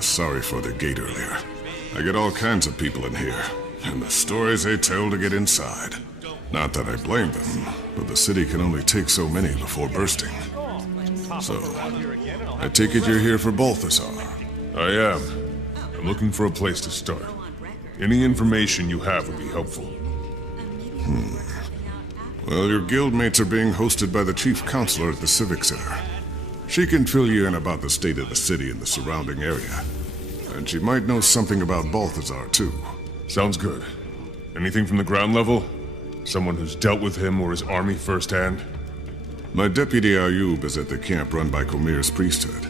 Sorry for the gate earlier. I get all kinds of people in here, and the stories they tell to get inside. Not that I blame them, but the city can only take so many before bursting. So, I take it you're here for Balthazar. I am. I'm looking for a place to start. Any information you have would be helpful. Well, your guildmates are being hosted by the chief counselor at the Civic Center. She can fill you in about the state of the city and the surrounding area. And she might know something about Balthazar, too. Sounds good. Anything from the ground level? Someone who's dealt with him or his army firsthand? My deputy Ayub is at the camp run by Comir's priesthood.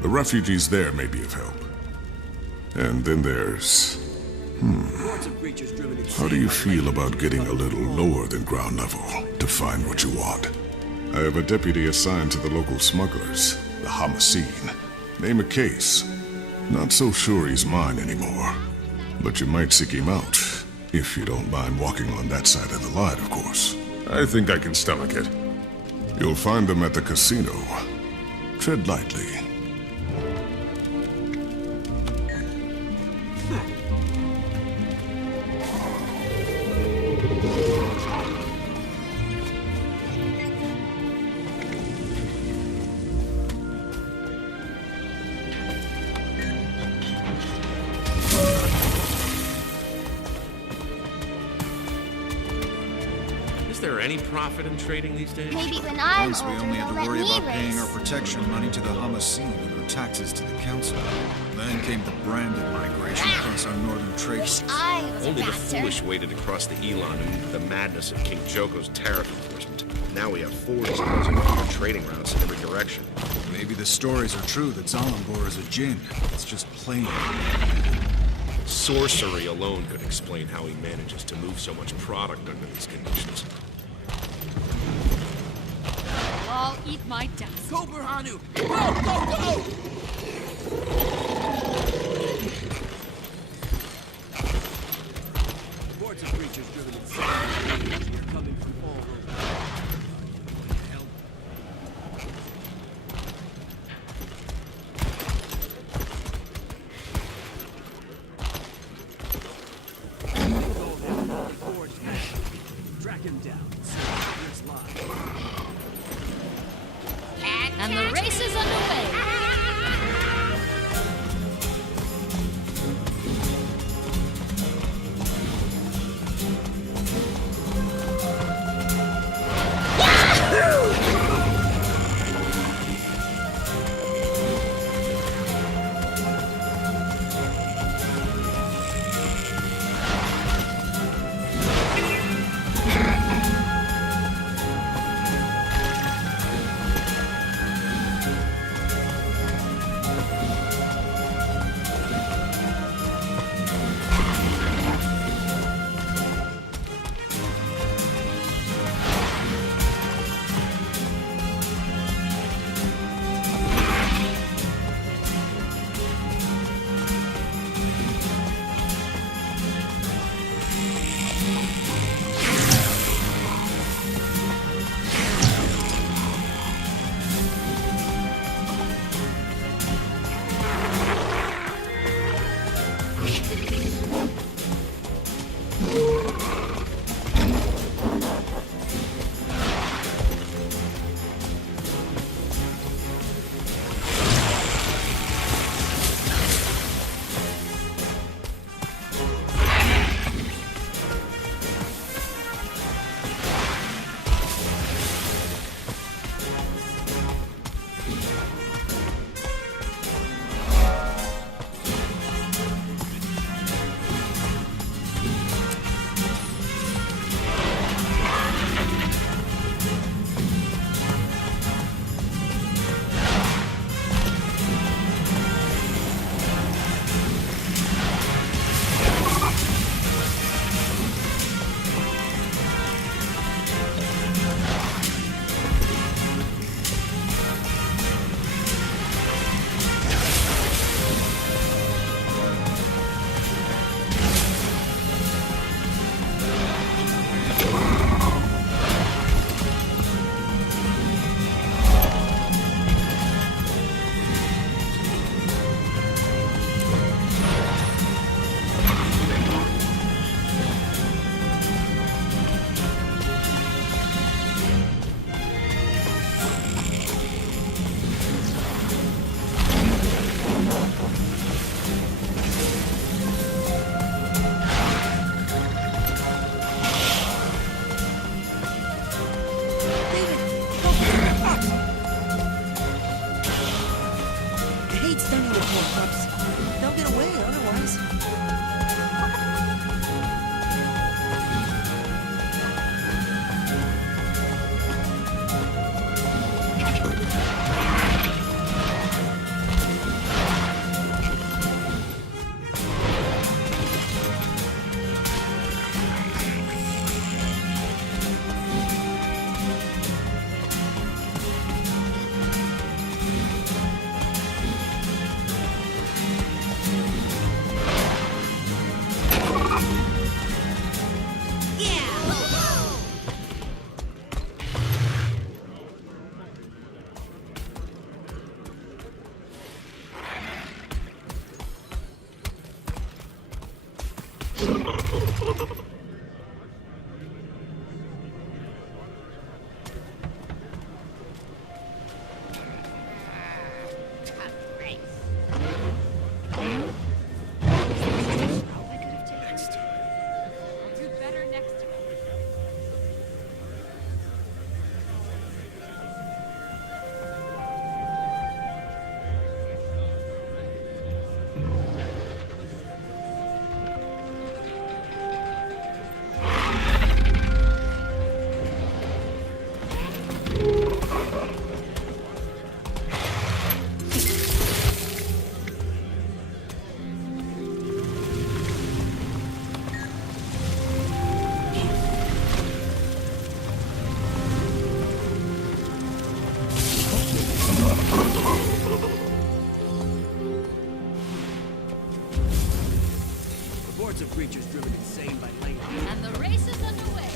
The refugees there may be of help. And then there's... How do you feel about getting a little lower than ground level to find what you want? I have a deputy assigned to the local smugglers, the Homicene. Name a case. Not so sure he's mine anymore. But you might seek him out, if you don't mind walking on that side of the line, of course. I think I can stomach it. You'll find them at the casino. Tread lightly. Is there any profit in trading these days? Maybe when I'm Once we older, only had they'll to worry let about me paying our race. protection money to the Homicene and our taxes to the council. Then came the branded migration across our northern trade routes. I was Only a the bastard. foolish waited to cross the Elon and the madness of King Joko's tariff enforcement. Now we have fords closing off our trading routes in every direction. Maybe the stories are true that Zalambor is a djinn. It's just plain. Sorcery alone could explain how he manages to move so much product under these conditions. I'll eat my dust. Go, Burhanu! Go, go, go! Hordes of creatures driven insane. They're coming from all over. Hell. Track him down. Let's lie. And the race is underway. stunning with more pups. They'll get away otherwise. Reports of creatures driven insane by lightning. And the race is underway.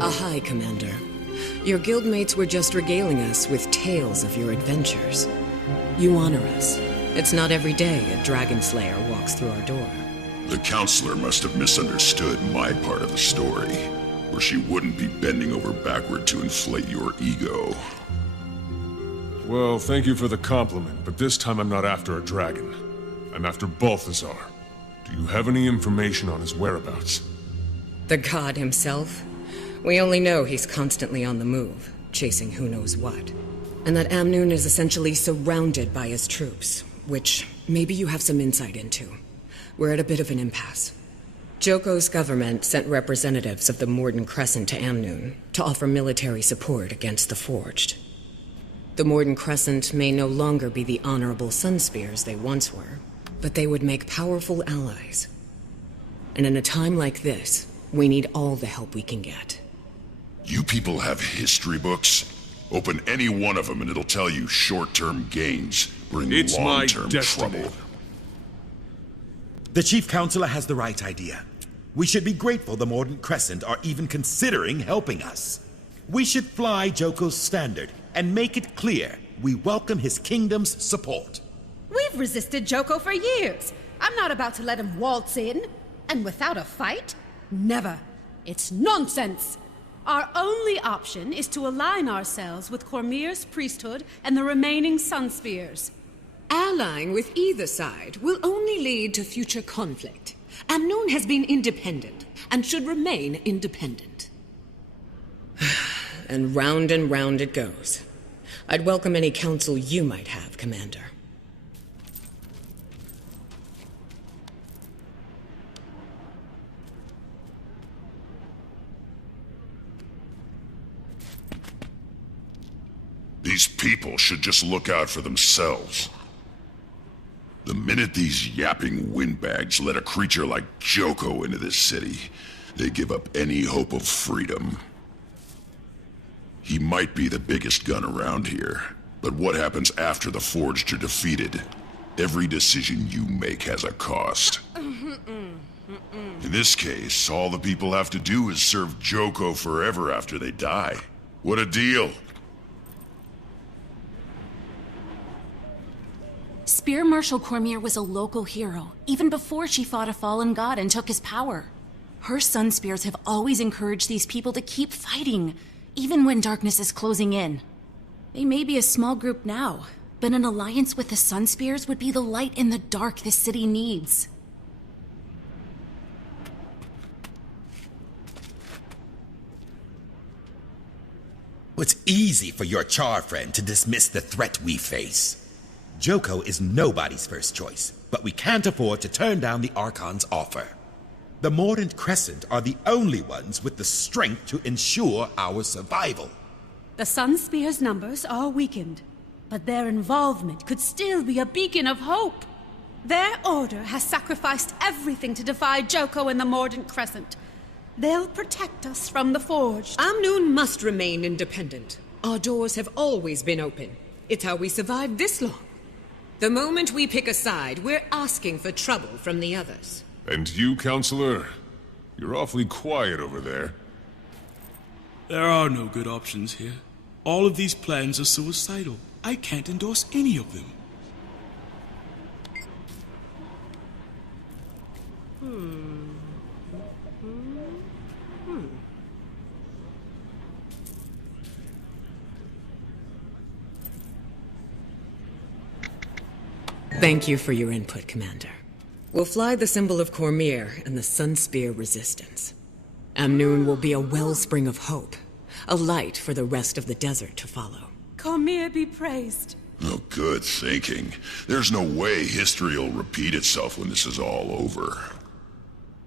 Aye, Commander. Your guildmates were just regaling us with tales of your adventures. You honor us. It's not every day a dragon slayer walks through our door. The counselor must have misunderstood my part of the story, or she wouldn't be bending over backward to inflate your ego. Well, thank you for the compliment, but this time I'm not after a dragon. I'm after Balthazar. Do you have any information on his whereabouts? The god himself? We only know he's constantly on the move, chasing who knows what. And that Amnoon is essentially surrounded by his troops, which maybe you have some insight into. We're at a bit of an impasse. Joko's government sent representatives of the Morden Crescent to Amnoon to offer military support against the Forged. The Morden Crescent may no longer be the honorable Sunspears they once were, but they would make powerful allies. And in a time like this, we need all the help we can get. You people have history books? Open any one of them and it'll tell you short-term gains bring It's my long-term destiny. trouble. The Chief Counselor has the right idea. We should be grateful the Morden Crescent are even considering helping us. We should fly Joko's standard and make it clear we welcome his kingdom's support. We've resisted Joko for years. I'm not about to let him waltz in. And without a fight? Never. It's nonsense. Our only option is to align ourselves with Cormyr's priesthood and the remaining Sunspears. Allying with either side will only lead to future conflict. Amnoon has been independent, and should remain independent. And round it goes. I'd welcome any counsel you might have, Commander. These people should just look out for themselves. The minute these yapping windbags let a creature like Joko into this city, they give up any hope of freedom. He might be the biggest gun around here, but what happens after the Forged are defeated? Every decision you make has a cost. In this case, all the people have to do is serve Joko forever after they die. What a deal! Spear Marshal Cormier was a local hero, even before she fought a fallen god and took his power. Her Sun Spears have always encouraged these people to keep fighting, even when darkness is closing in. They may be a small group now, but an alliance with the Sun Spears would be the light in the dark this city needs. It's easy for your Char friend to dismiss the threat we face. Joko is nobody's first choice, but we can't afford to turn down the Archon's offer. The Mordant Crescent are the only ones with the strength to ensure our survival. The Sun Spear's numbers are weakened, but their involvement could still be a beacon of hope. Their order has sacrificed everything to defy Joko and the Mordant Crescent. They'll protect us from the Forged. Amnoon must remain independent. Our doors have always been open. It's how we survived this long. The moment we pick a side, we're asking for trouble from the others. And you, Counselor? You're awfully quiet over there. There are no good options here. All of these plans are suicidal. I can't endorse any of them. Thank you for your input, Commander. We'll fly the symbol of Cormier and the Sun Spear Resistance. Amnoon will be a wellspring of hope, a light for the rest of the desert to follow. Cormier be praised. Oh, good thinking. There's no way history will repeat itself when this is all over.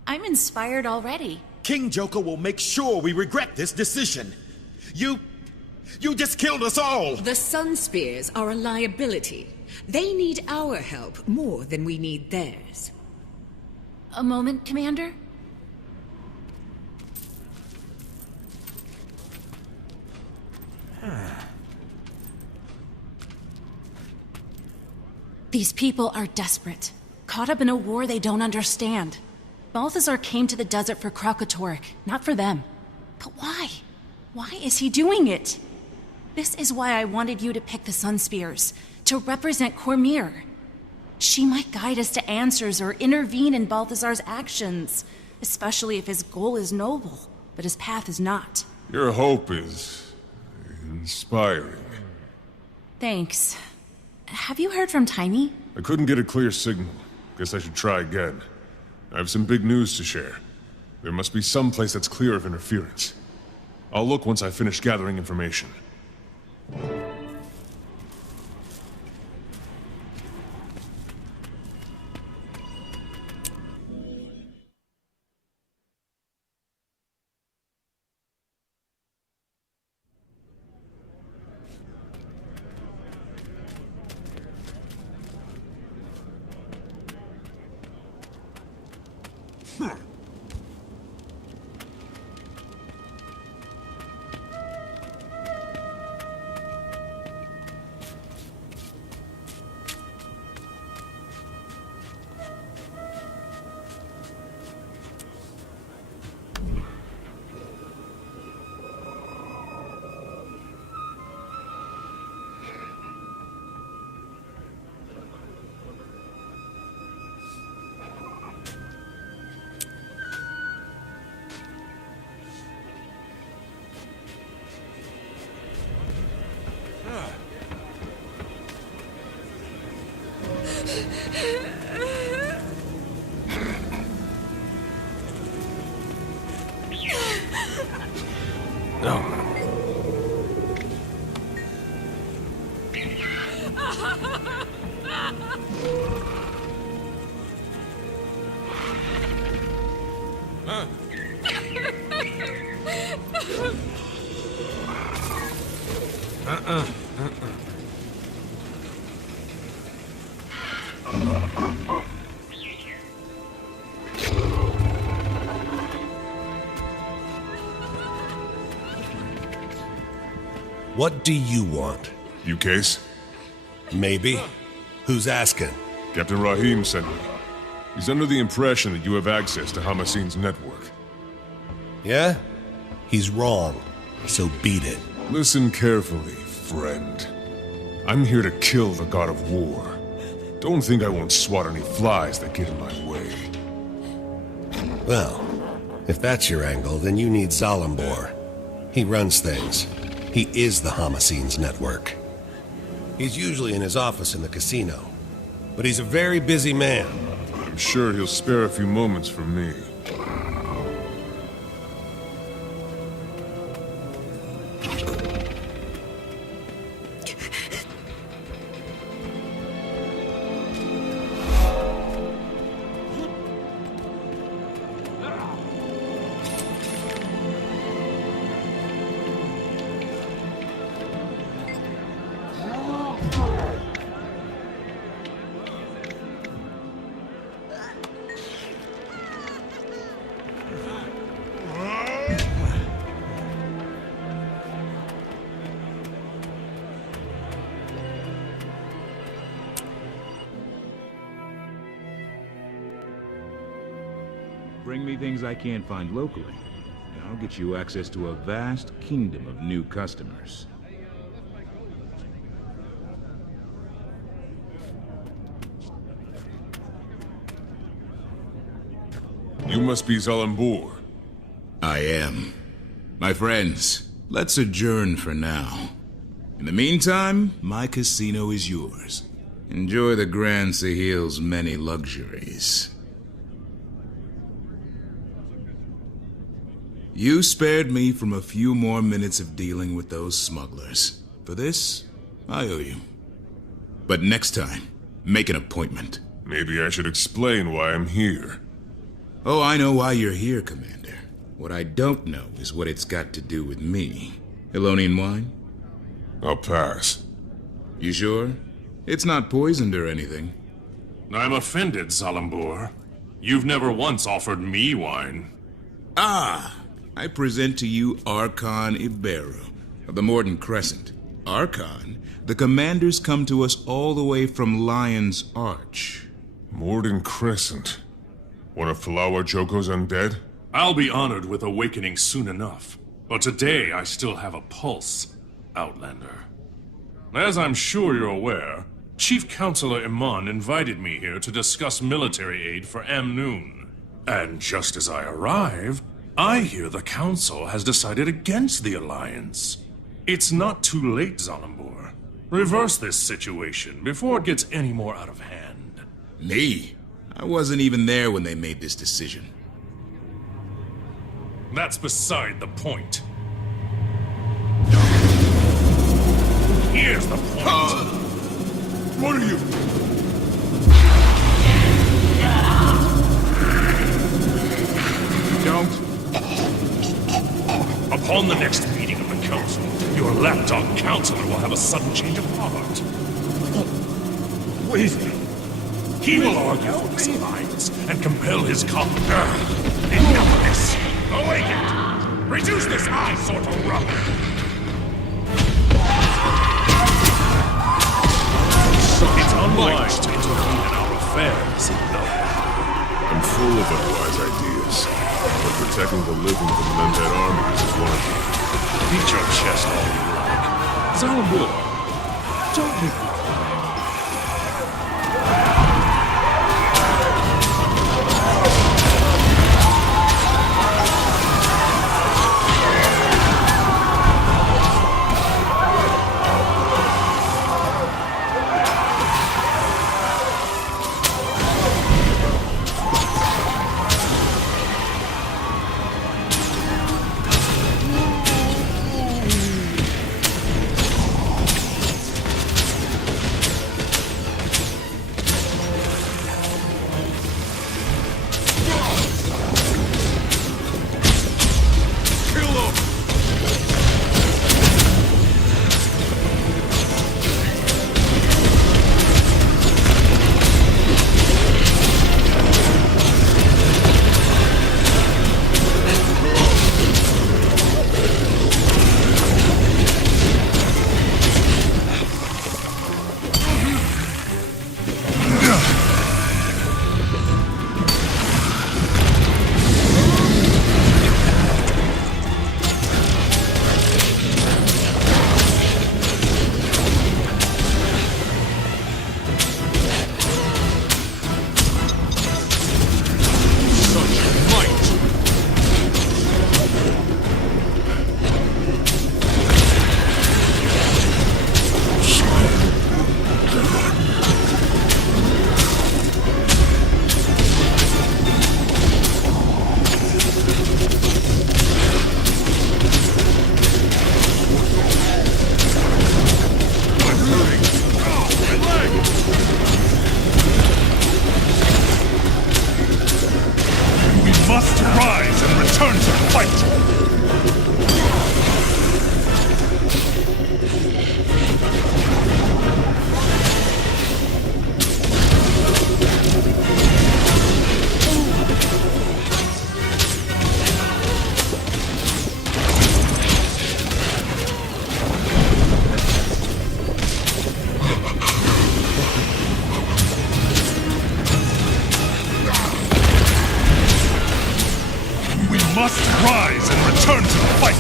I'm inspired already. King Joko will make sure we regret this decision. You just killed us all! The Sun Spears are a liability. They need our help more than we need theirs. A moment, Commander? These people are desperate, caught up in a war they don't understand. Balthazar came to the desert for Kralkatorrik, not for them. But why? Why is he doing it? This is why I wanted you to pick the Sun Spears, to represent Cormier. She might guide us to answers or intervene in Balthazar's actions, especially if his goal is noble, but his path is not. Your hope is inspiring. Thanks. Have you heard from Tiny? I couldn't get a clear signal. Guess I should try again. I have some big news to share. There must be some place that's clear of interference. I'll look once I finish gathering information. What do you want? You case? Maybe. Who's asking? Captain Rahim sent me. He's under the impression that you have access to Hamaseen's network. Yeah? He's wrong. So beat it. Listen carefully, friend. I'm here to kill the god of war. Don't think I won't swat any flies that get in my way. Well, if that's your angle, then you need Zalambor. He runs things. He is the Hamaseen's network. He's usually in his office in the casino. But he's a very busy man. I'm sure he'll spare a few moments for me. Bring me things I can't find locally, and I'll get you access to a vast kingdom of new customers. You must be Zalambor. I am. My friends, let's adjourn for now. In the meantime, my casino is yours. Enjoy the Grand Sahil's many luxuries. You spared me from a few more minutes of dealing with those smugglers. For this, I owe you. But next time, make an appointment. Maybe I should explain why I'm here. Oh, I know why you're here, Commander. What I don't know is what it's got to do with me. Elonian wine? I'll pass. You sure? It's not poisoned or anything. I'm offended, Zalambor. You've never once offered me wine. Ah! I present to you Archon Iberu of the Morden Crescent. Archon, the commanders come to us all the way from Lion's Arch. Morden Crescent? One of Flower Joko's undead? I'll be honored with awakening soon enough. But today I still have a pulse, Outlander. As I'm sure you're aware, Chief Counselor Iman invited me here to discuss military aid for Amnoon. And just as I arrive, I hear the Council has decided against the Alliance. It's not too late, Zalambor. Reverse this situation before it gets any more out of hand. Me? I wasn't even there when they made this decision. That's beside the point. Here's the point. What are you? Don't. Upon the next meeting of the Council, your lapdog counselor will have a sudden change of heart. Please. He will argue for this alliance and compel his colleague. Enough of this! Awaken! Reduce this eyesore to rubble! It's unwise to intervene in our affairs, though. I'm full of unwise ideas, but protecting the living from an undead armies is one of them. Beat your chest all you like. Zalambor, don't make me cry. Rise and return to the fight!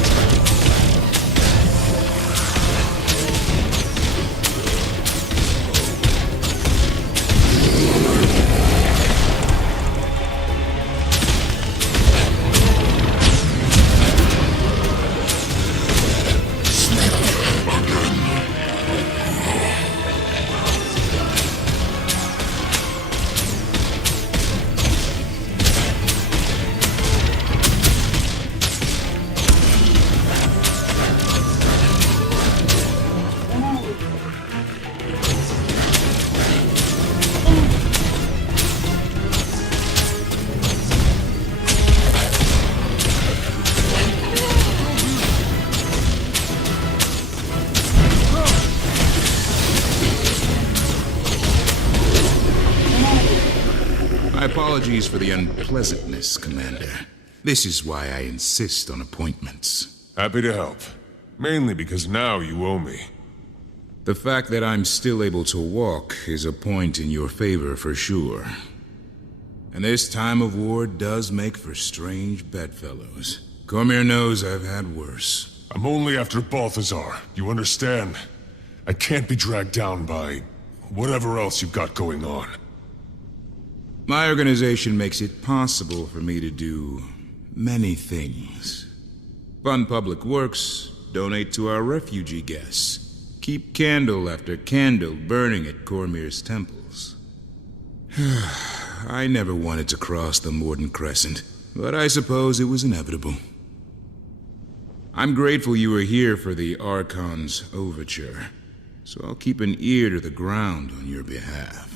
Apologies for the unpleasantness, Commander. This is why I insist on appointments. Happy to help. Mainly because now you owe me. The fact that I'm still able to walk is a point in your favor for sure. And this time of war does make for strange bedfellows. Cormier knows I've had worse. I'm only after Balthazar, you understand? I can't be dragged down by whatever else you've got going on. My organization makes it possible for me to do many things. Fund public works, donate to our refugee guests, keep candle after candle burning at Cormier's temples. I never wanted to cross the Morden Crescent, but I suppose it was inevitable. I'm grateful you were here for the Archon's overture, so I'll keep an ear to the ground on your behalf.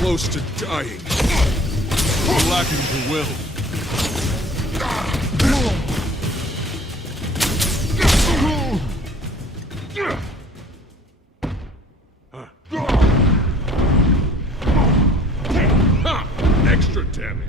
Close to dying. We're lacking the will. Extra damage.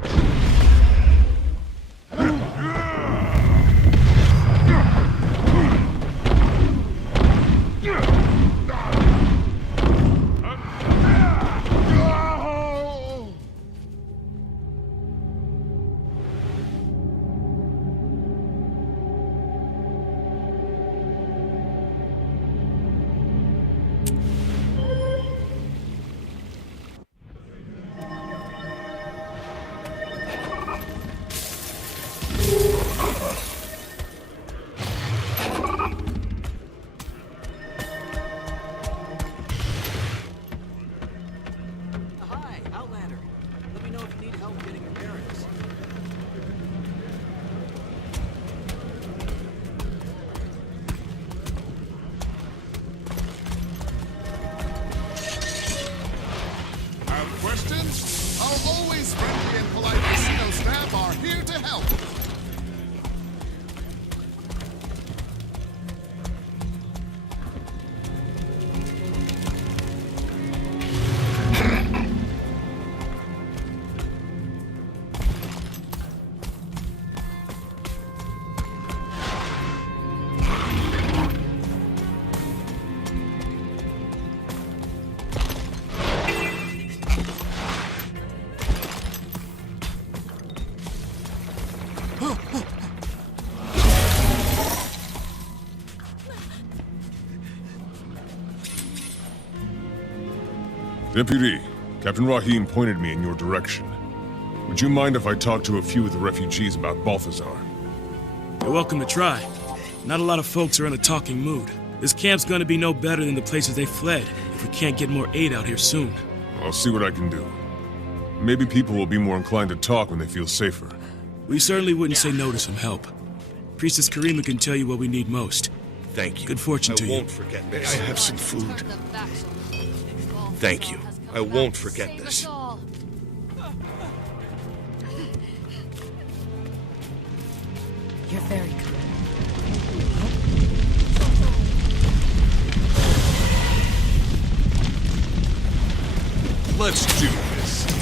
Deputy, Captain Rahim pointed me in your direction. Would you mind if I talk to a few of the refugees about Balthazar? You're welcome to try. Not a lot of folks are in a talking mood. This camp's gonna be no better than the places they fled if we can't get more aid out here soon. I'll see what I can do. Maybe people will be more inclined to talk when they feel safer. We certainly wouldn't say no to some help. Priestess Karima can tell you what we need most. Thank you. Good fortune to you. I won't forget this. I have some food. Thank you. I won't forget this. You're very kind. Let's do this.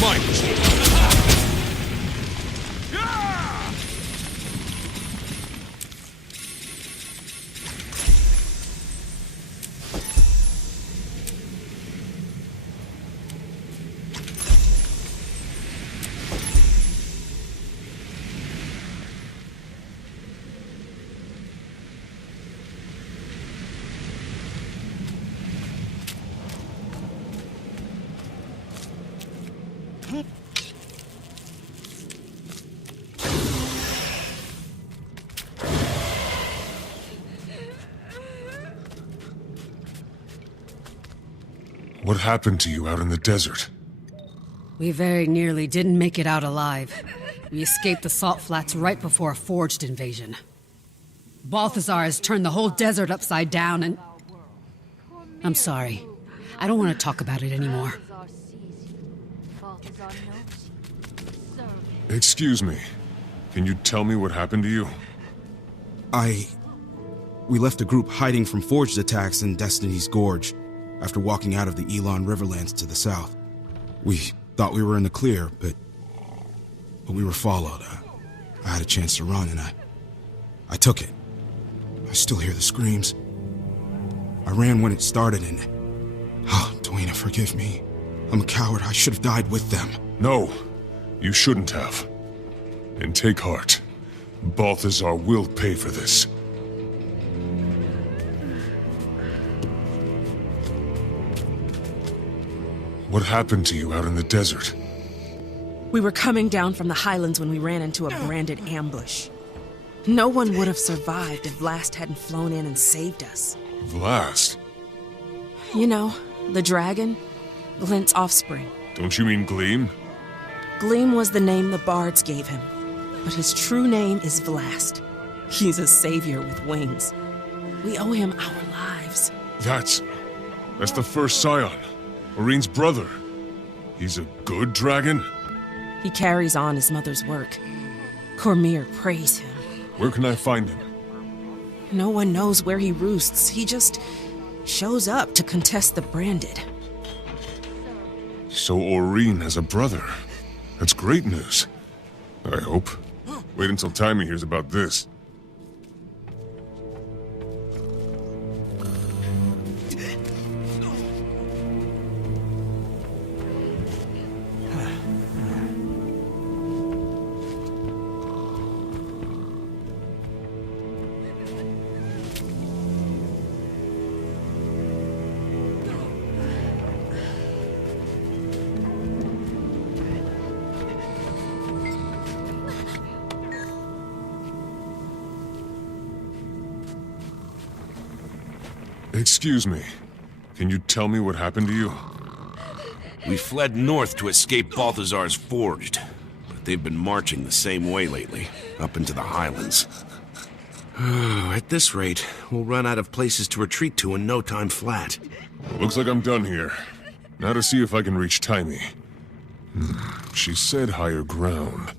mine. What happened to you out in the desert? We very nearly didn't make it out alive. We escaped the salt flats right before a forged invasion. Balthazar has turned the whole desert upside down and... I'm sorry. I don't want to talk about it anymore. Excuse me. Can you tell me what happened to you? We left a group hiding from forged attacks in Destiny's Gorge after walking out of the Elon Riverlands to the south. We thought we were in the clear, but we were followed. I had a chance to run, and I took it. I still hear the screams. I ran when it started, and... Oh, Dwayne, forgive me. I'm a coward. I should have died with them. No, you shouldn't have. And take heart. Balthazar will pay for this. What happened to you out in the desert? We were coming down from the highlands when we ran into a branded ambush. No one would have survived if Vlast hadn't flown in and saved us. Vlast? You know, the dragon, Glint's offspring. Don't you mean Gleam? Gleam was the name the bards gave him, but his true name is Vlast. He's a savior with wings. We owe him our lives. That's the first scion. Orion's brother. He's a good dragon? He carries on his mother's work. Cormyr praise him. Where can I find him? No one knows where he roosts. He just shows up to contest the branded. So Orion has a brother. That's great news. I hope. Wait until Timmy hears about this. Excuse me. Can you tell me what happened to you? We fled north to escape Balthazar's Forged, but they've been marching the same way lately, up into the highlands. At this rate, we'll run out of places to retreat to in no time flat. Looks like I'm done here. Now to see if I can reach Timmy. She said higher ground.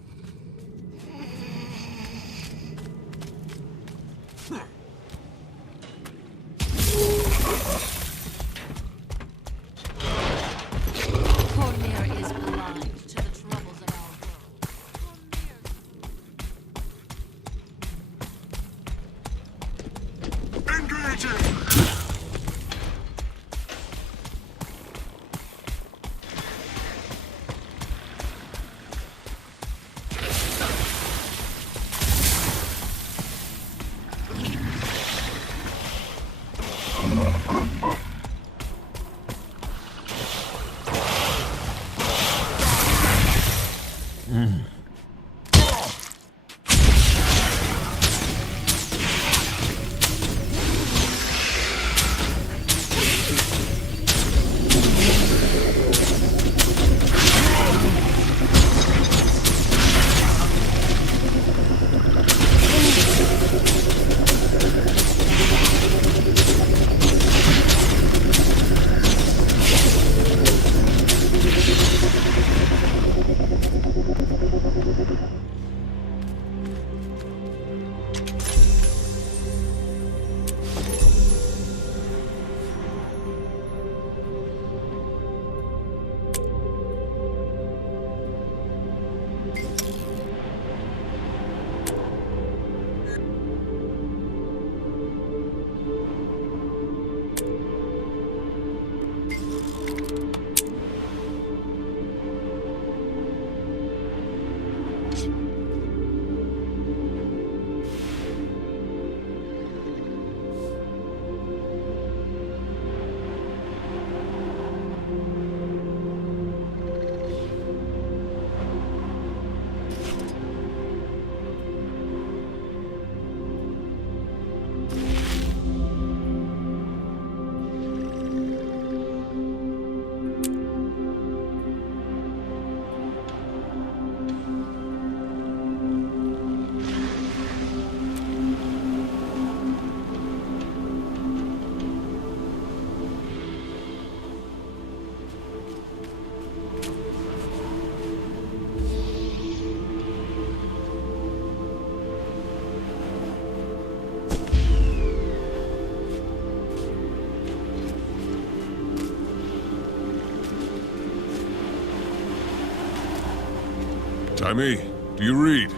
Taimi, do you read?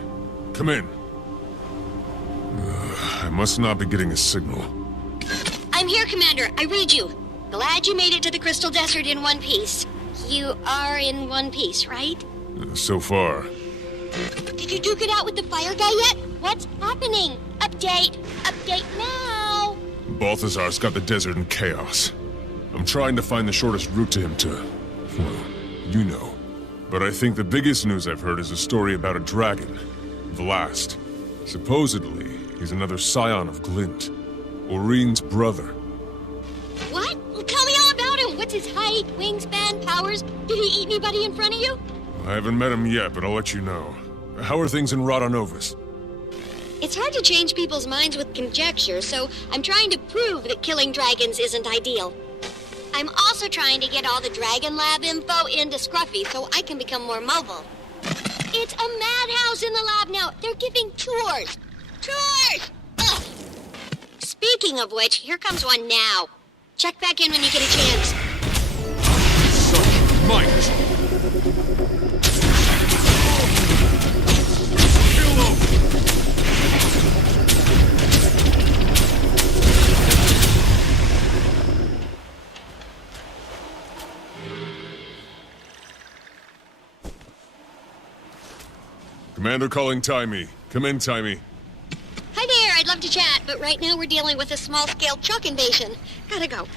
Come in. I must not be getting a signal. I'm here, Commander. I read you. Glad you made it to the Crystal Desert in one piece. You are in one piece, right? So far. Did you duke it out with the fire guy yet? What's happening? Update. Update now. Balthazar's got the desert in chaos. I'm trying to find the shortest route to him to... well, you know. But I think the biggest news I've heard is a story about a dragon. Vlast. Supposedly, he's another scion of Glint. Oreen's brother. What? Well, tell me all about him. What's his height, wingspan, powers? Did he eat anybody in front of you? I haven't met him yet, but I'll let you know. How are things in Radanovus? It's hard to change people's minds with conjecture, so I'm trying to prove that killing dragons isn't ideal. I'm also trying to get all the Dragon Lab info into Scruffy so I can become more mobile. It's a madhouse in the lab now. They're giving tours. Tours! Ugh. Speaking of which, here comes one now. Check back in when you get a chance. Such might! Commander calling Taimi. Come in, Taimi. Hi there, I'd love to chat, but right now we're dealing with a small-scale truck invasion. Gotta go.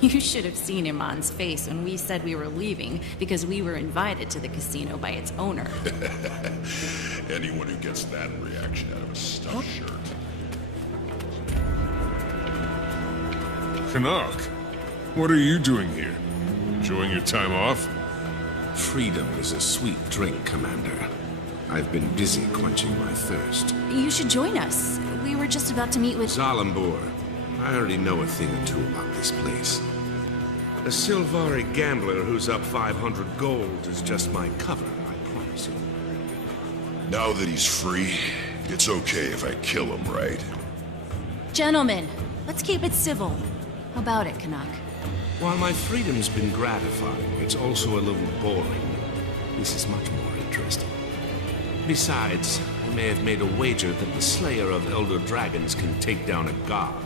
You should have seen Iman's face when we said we were leaving because we were invited to the casino by its owner. Anyone who gets that reaction out of a stuffed shirt. Canuck, what are you doing here? Enjoying your time off? Freedom is a sweet drink, Commander. I've been busy quenching my thirst. You should join us. We were just about to meet with... Zalambor. I already know a thing or two about this place. A Silvari gambler who's up 500 gold is just my cover, I promise you. Now that he's free, it's okay if I kill him, right? Gentlemen, let's keep it civil. How about it, Canuck? While my freedom's been gratifying, it's also a little boring. This is much more interesting. Besides, I may have made a wager that the slayer of elder dragons can take down a god,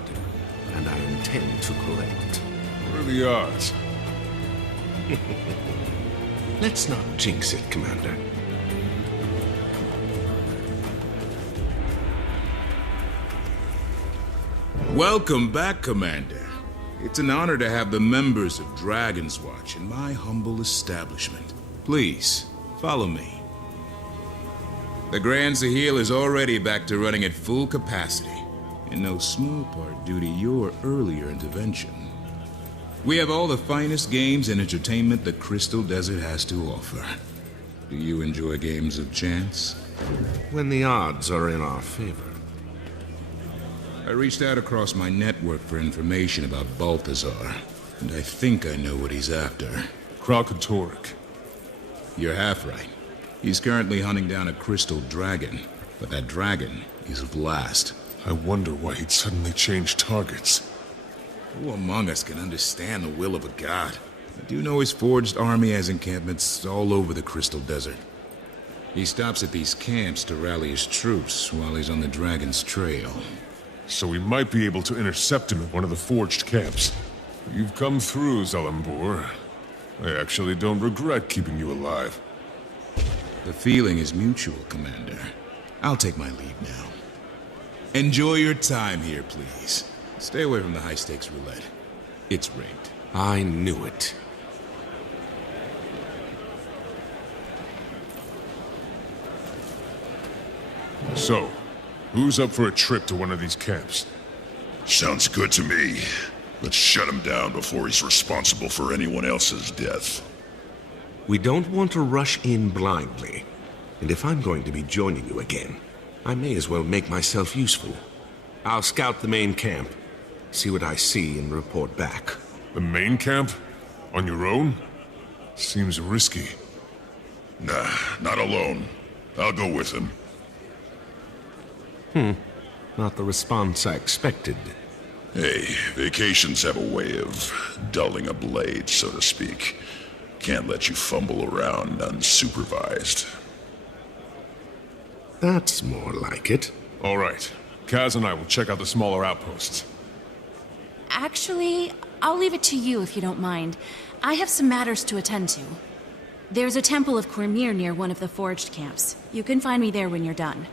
and I intend to collect. What are the odds? Let's not jinx it, Commander. Welcome back, Commander. It's an honor to have the members of Dragon's Watch in my humble establishment. Please, follow me. The Grand Sahil is already back to running at full capacity, in no small part due to your earlier intervention. We have all the finest games and entertainment the Crystal Desert has to offer. Do you enjoy games of chance? When the odds are in our favor. I reached out across my network for information about Balthazar, and I think I know what he's after. Kralkatorrik. You're half right. He's currently hunting down a crystal dragon, but that dragon is Vlast. I wonder why he'd suddenly change targets. Who among us can understand the will of a god? I do know his forged army has encampments all over the Crystal Desert. He stops at these camps to rally his troops while he's on the dragon's trail. So we might be able to intercept him at one of the forged camps. You've come through, Zalambor. I actually don't regret keeping you alive. The feeling is mutual, Commander. I'll take my leave now. Enjoy your time here, please. Stay away from the high-stakes roulette. It's rigged. I knew it. So, who's up for a trip to one of these camps? Sounds good to me. Let's shut him down before he's responsible for anyone else's death. We don't want to rush in blindly. And if I'm going to be joining you again, I may as well make myself useful. I'll scout the main camp, see what I see, and report back. The main camp? On your own? Seems risky. Nah, not alone. I'll go with him. Not the response I expected. Hey, vacations have a way of dulling a blade, so to speak. Can't let you fumble around unsupervised. That's more like it. All right. Kaz and I will check out the smaller outposts. Actually, I'll leave it to you if you don't mind. I have some matters to attend to. There's a temple of Cormyr near one of the forged camps. You can find me there when you're done.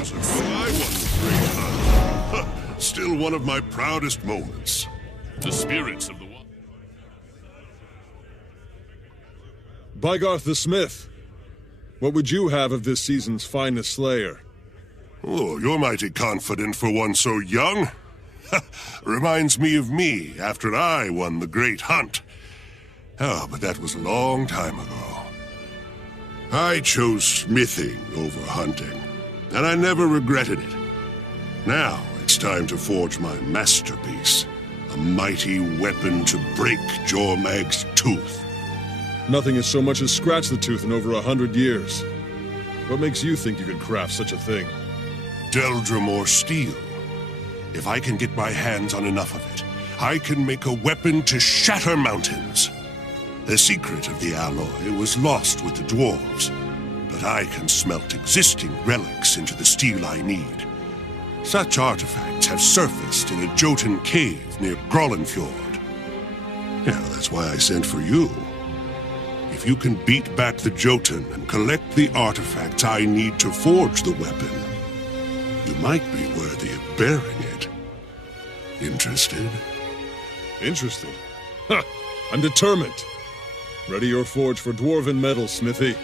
years ago, I won the Great Hunt. Still one of my proudest moments. The spirits of the... Bygarth the Smith, what would you have of this season's finest slayer? Oh, you're mighty confident for one so young. Reminds me of me after I won the Great Hunt. Oh, but that was a long time ago. I chose smithing over hunting, and I never regretted it. Now it's time to forge my masterpiece, a mighty weapon to break Jormag's tooth. Nothing has so much as scratched the tooth in over 100 years. What makes you think you can craft such a thing? Deldrimore steel. If I can get my hands on enough of it, I can make a weapon to shatter mountains. The secret of the alloy was lost with the dwarves, but I can smelt existing relics into the steel I need. Such artifacts have surfaced in a Jotun cave near Grollenfjord. Yeah, that's why I sent for you. If you can beat back the Jotun and collect the artifacts I need to forge the weapon, you might be worthy of bearing it. Interested? Interested? Ha! I'm determined. Ready your forge for dwarven metal, Smithy.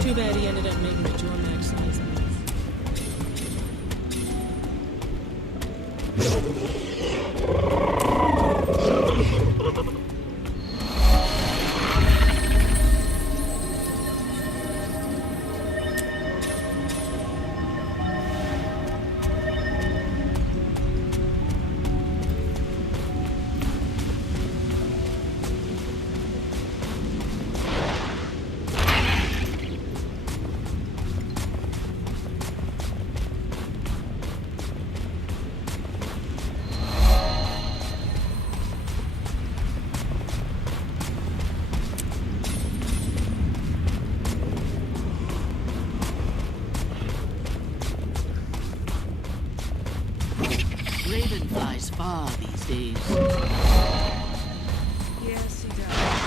Too bad he ended up making a Jormag size. Raven flies far these days. Yes, he does.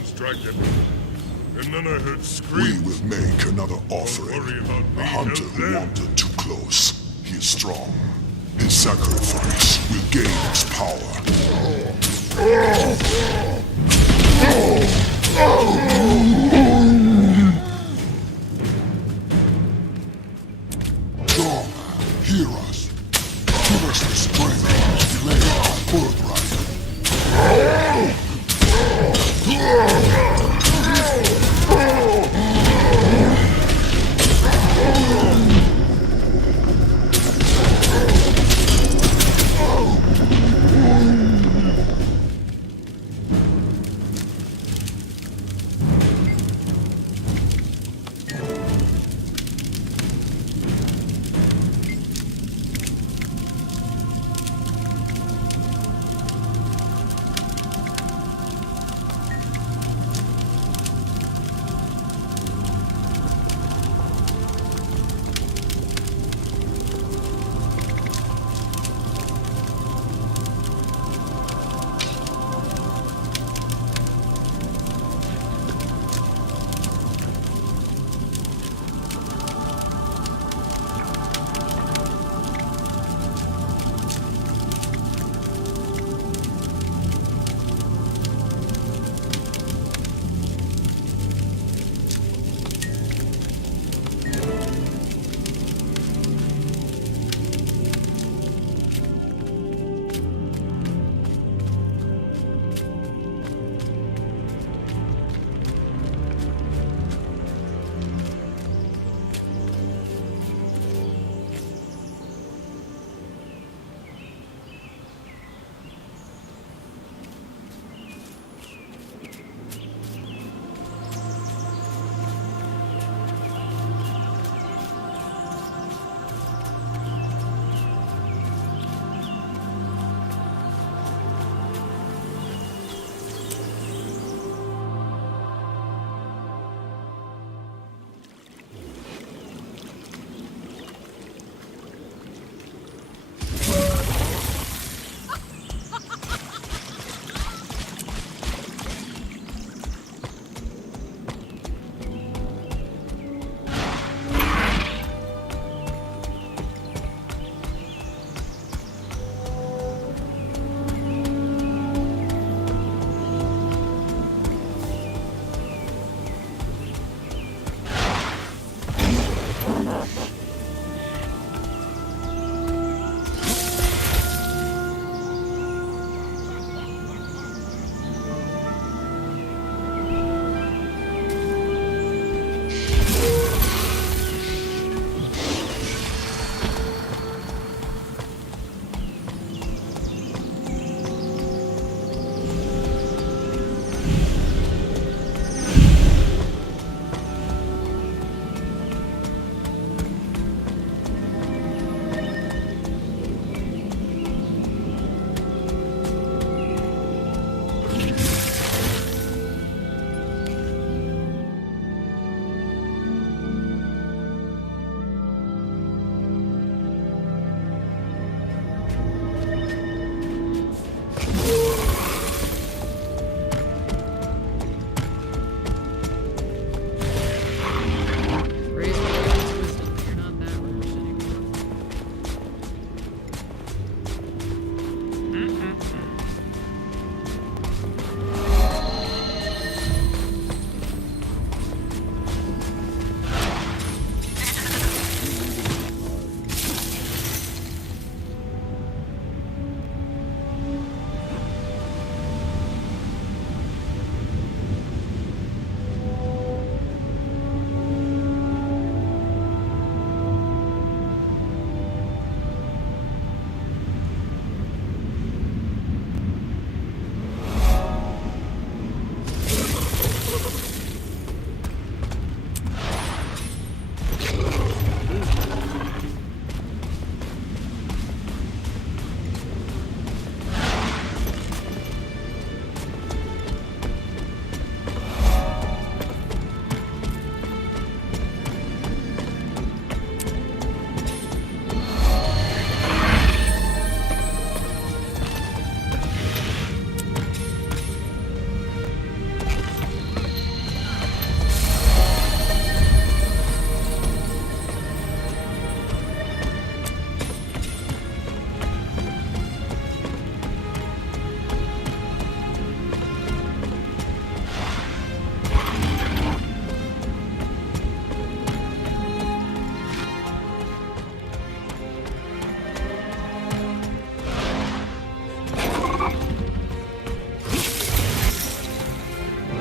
comes, dragon. And then I heard screams. We will make another offering. Don't worry about me. A hunter Help who them. wandered too close. He is strong. His sacrifice will gain his power. John, hear us. Give us the strength to claim our birthright.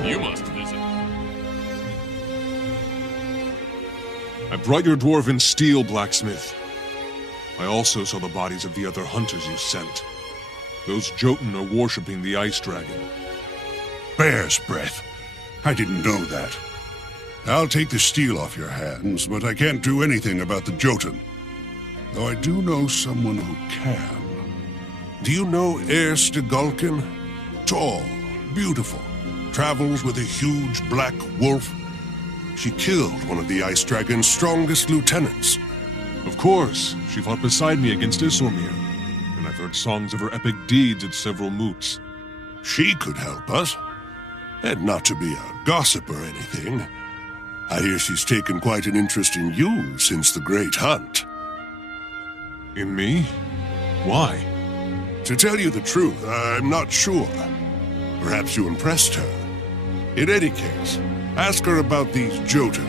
You must visit. I brought your dwarven steel, blacksmith. I also saw the bodies of the other hunters you sent. Those Jotun are worshipping the ice dragon. Bear's breath. I didn't know that. I'll take the steel off your hands, but I can't do anything about the Jotun. Though I do know someone who can. Do you know Erstagulkin? Tall, beautiful, travels with a huge black wolf. She killed one of the ice dragon's strongest lieutenants. Of course, she fought beside me against Isormir, and I've heard songs of her epic deeds at several moots. She could help us. And not to be a gossip or anything, I hear she's taken quite an interest in you since the Great Hunt. In me? Why? To tell you the truth, I'm not sure. Perhaps you impressed her. In any case, ask her about these Jotun,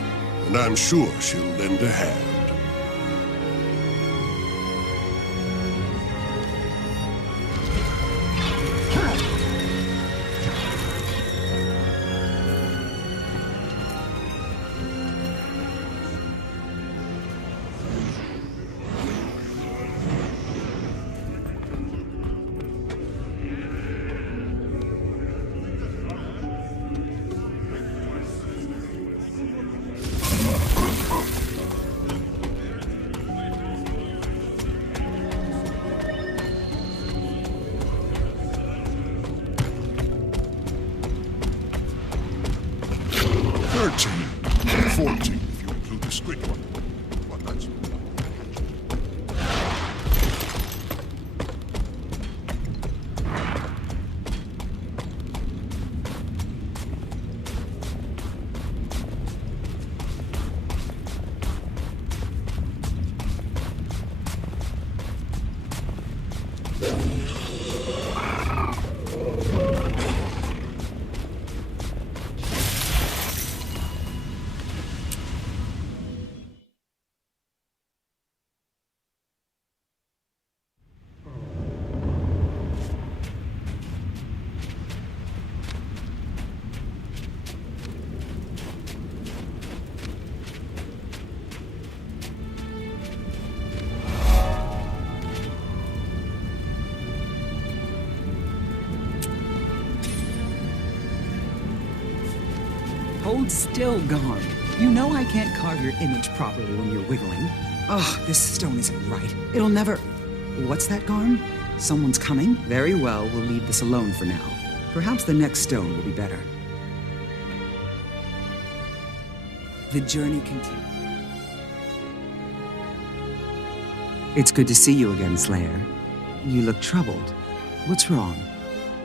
and I'm sure she'll lend a hand. Hold still, Garm. You know I can't carve your image properly when you're wiggling. Oh, this stone isn't right. It'll never... What's that, Garm? Someone's coming? Very well, we'll leave this alone for now. Perhaps the next stone will be better. The journey continues. It's good to see you again, Slayer. You look troubled. What's wrong?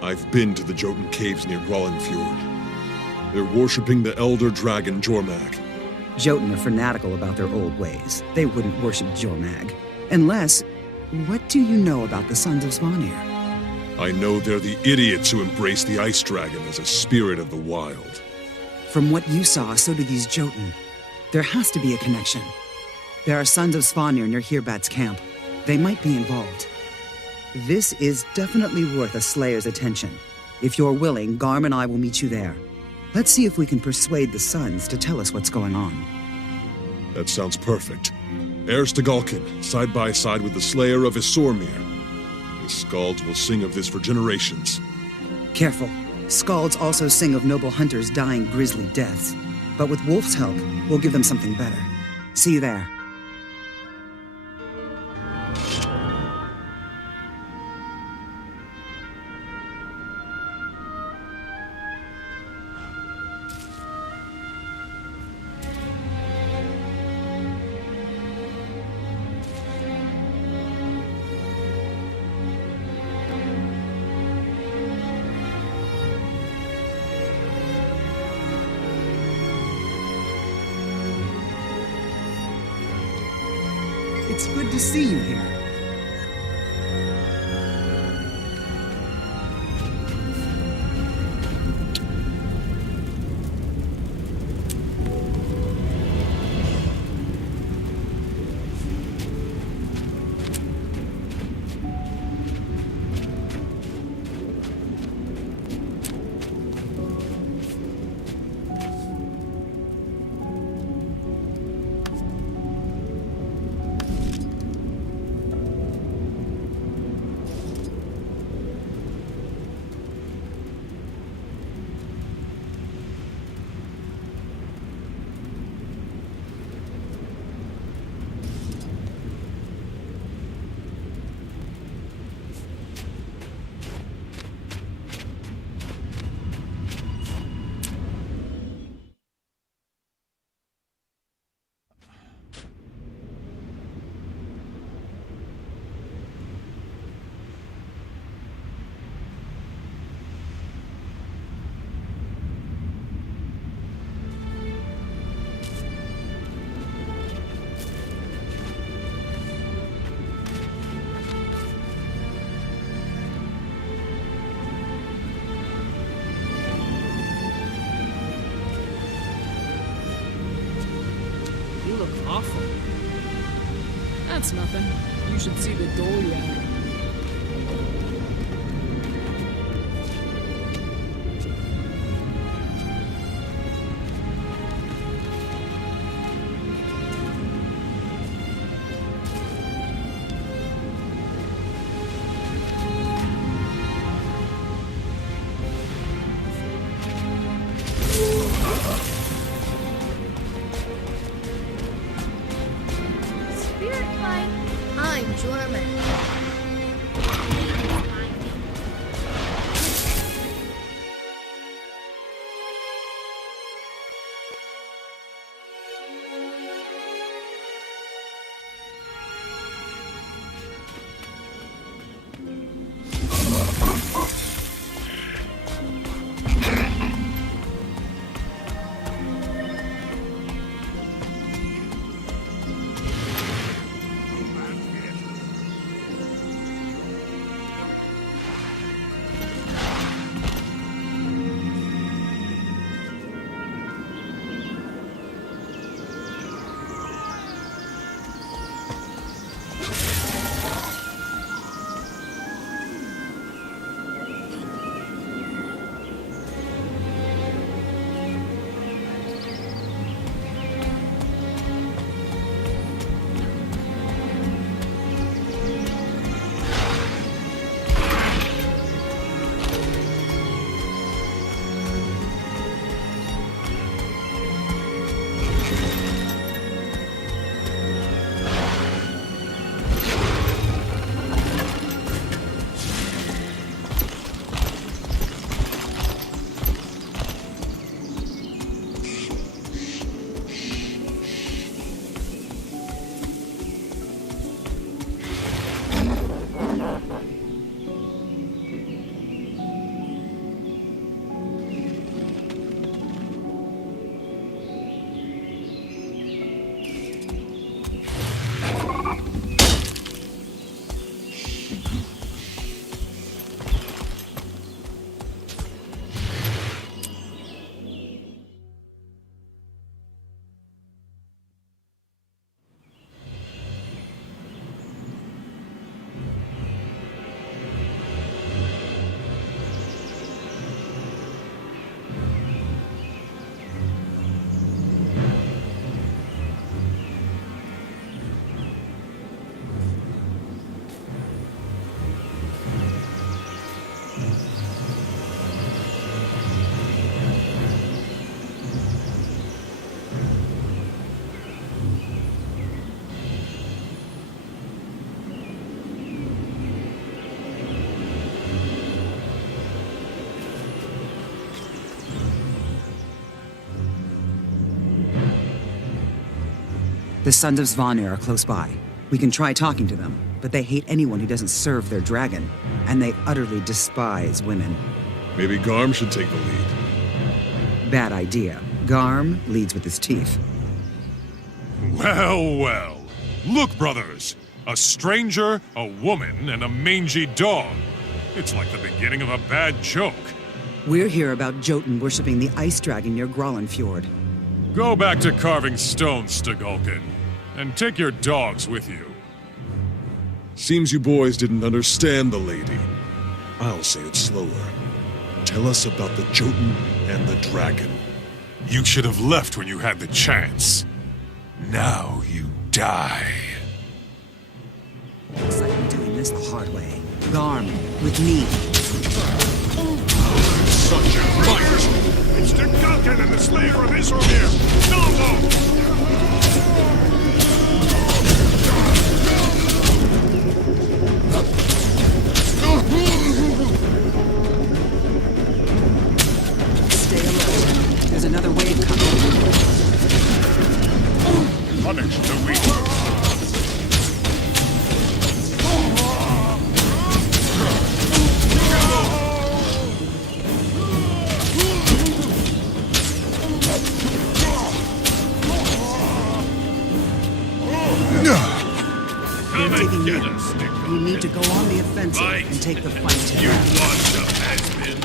I've been to the Jotun caves near Grollenfjord. They're worshipping the elder dragon Jormag. Jotun are fanatical about their old ways. They wouldn't worship Jormag. Unless... What do you know about the Sons of Svanir? I know they're the idiots who embrace the ice dragon as a spirit of the wild. From what you saw, so do these Jotun. There has to be a connection. There are Sons of Svanir near Hirbat's camp. They might be involved. This is definitely worth a Slayer's attention. If you're willing, Garm and I will meet you there. Let's see if we can persuade the Sons to tell us what's going on. That sounds perfect. Erstagulkin, side by side with the Slayer of Isormir. The Skalds will sing of this for generations. Careful. Skalds also sing of noble hunters dying grisly deaths. But with Wolf's help, we'll give them something better. See you there. It's good to see you here. look awful. That's nothing. You should see the door yet. I'm German. The Sons of Svanir are close by. We can try talking to them, but they hate anyone who doesn't serve their dragon, and they utterly despise women. Maybe Garm should take the lead. Bad idea. Garm leads with his teeth. Well, well. Look, brothers. A stranger, a woman, and a mangy dog. It's like the beginning of a bad joke. We're here about Jotun worshipping the ice dragon near Grollenfjord. Go back to carving stones, Stagulkin, and take your dogs with you. Seems you boys didn't understand the lady. I'll say it slower. Tell us about the Jotun and the dragon. You should have left when you had the chance. Now you die. Looks like I'm doing this the hard way. Garm, with me. Such a fight! It's Stagulkin and the Slayer of Israel! Stay alert. There's another wave coming. Punish the weak. We need to go on the offensive and take the fight to You them. want the has-been?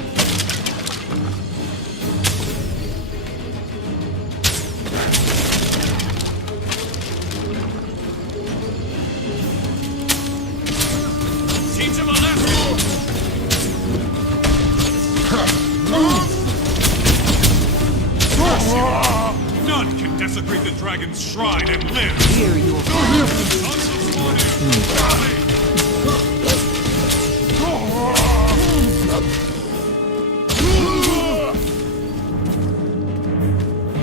None can desecrate the dragon's shrine and live! Here you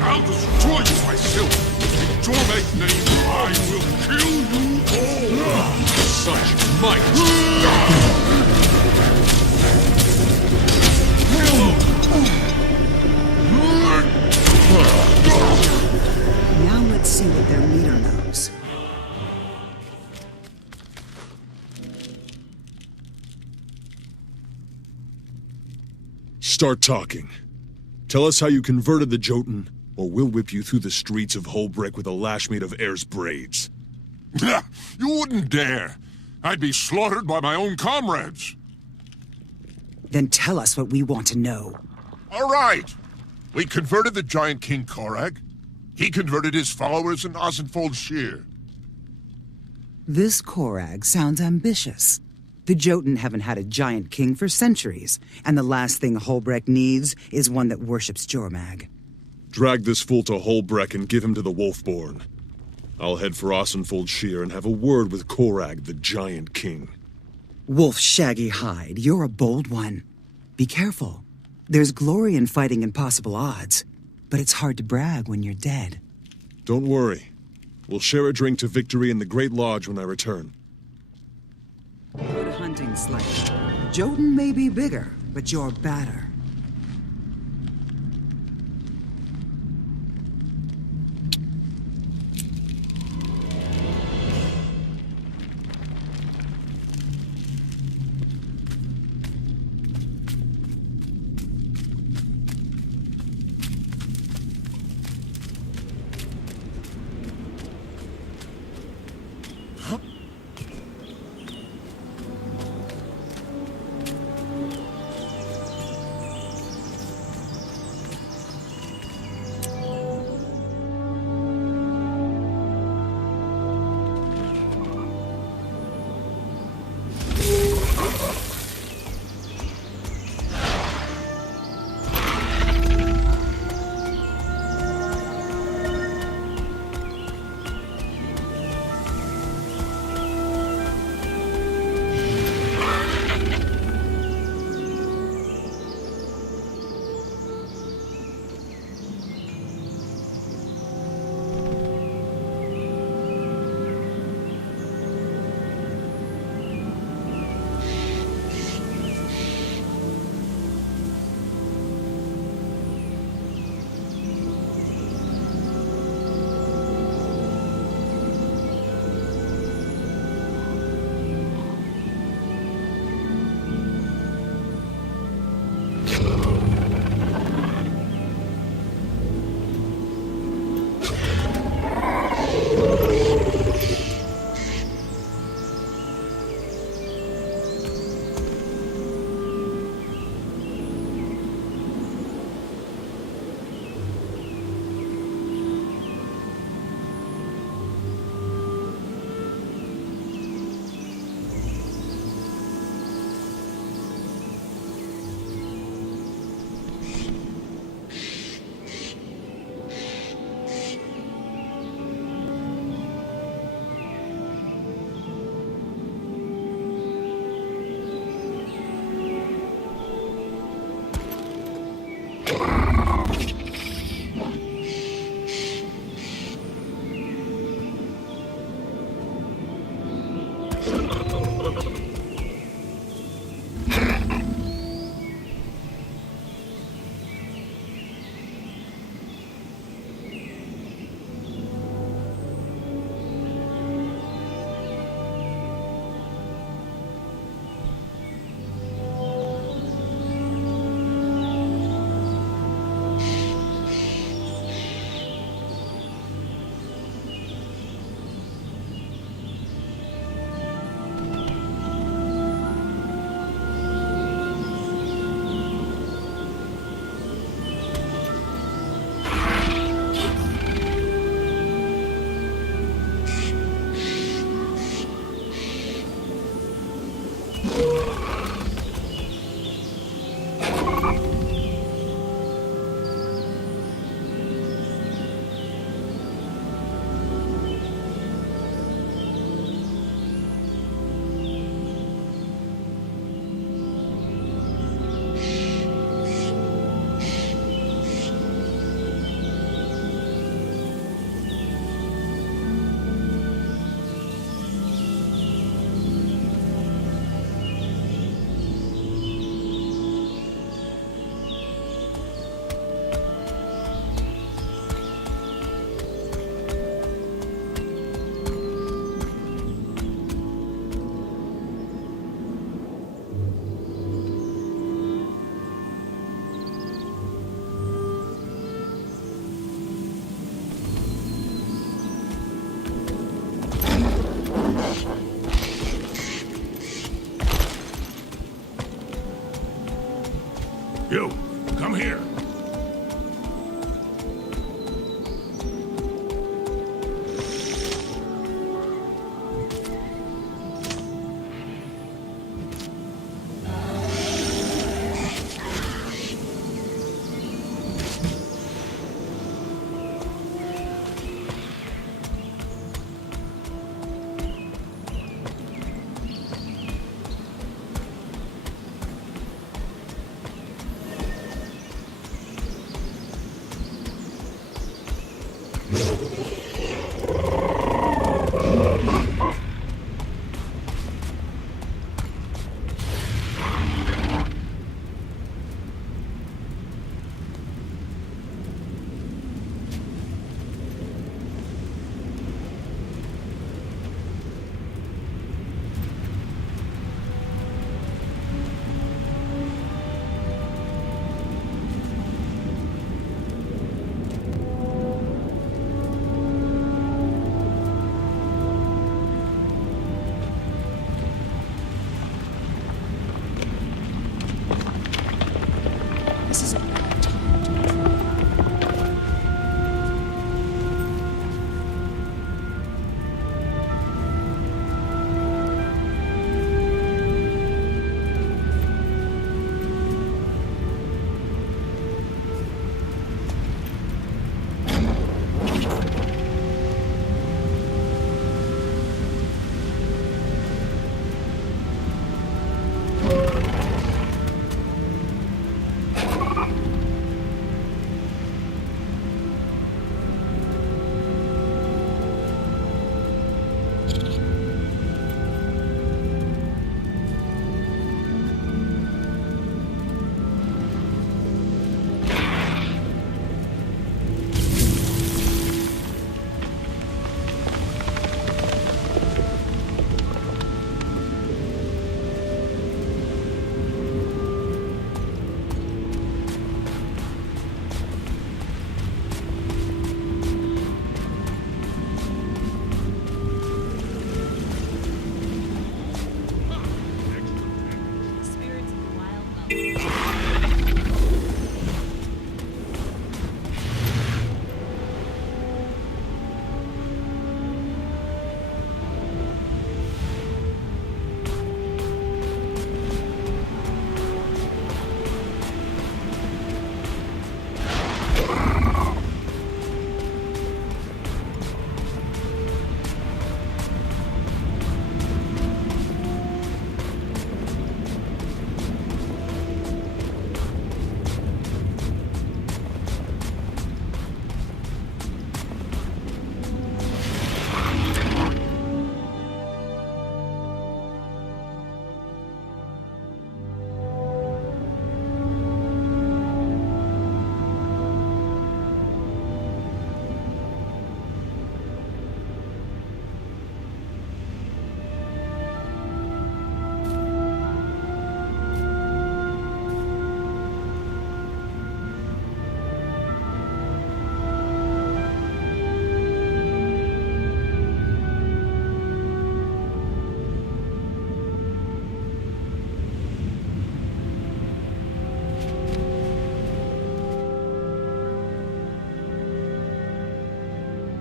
I'll destroy you myself! In Jormek's name, I will kill you all! Such might! Now let's see what their leader knows. Start talking. Tell us how you converted the Jotun, or we'll whip you through the streets of Holbrook with a lash made of Air's braids. You wouldn't dare! I'd be slaughtered by my own comrades! Then tell us what we want to know. All right! We converted the giant King Korag. He converted his followers in Ozenfold Shear. This Korag sounds ambitious. The Jotun haven't had a giant king for centuries, and the last thing Holbrook needs is one that worships Jormag. Drag this fool to Holbrook and give him to the Wolfborn. I'll head for Ozenfold Shear and have a word with Korag, the giant king. Wolf Shaggy Hide, you're a bold one. Be careful. There's glory in fighting impossible odds, but it's hard to brag when you're dead. Don't worry. We'll share a drink to victory in the Great Lodge when I return. Good hunting, Slade. Jotun may be bigger, but you're badder. This is a bad time to...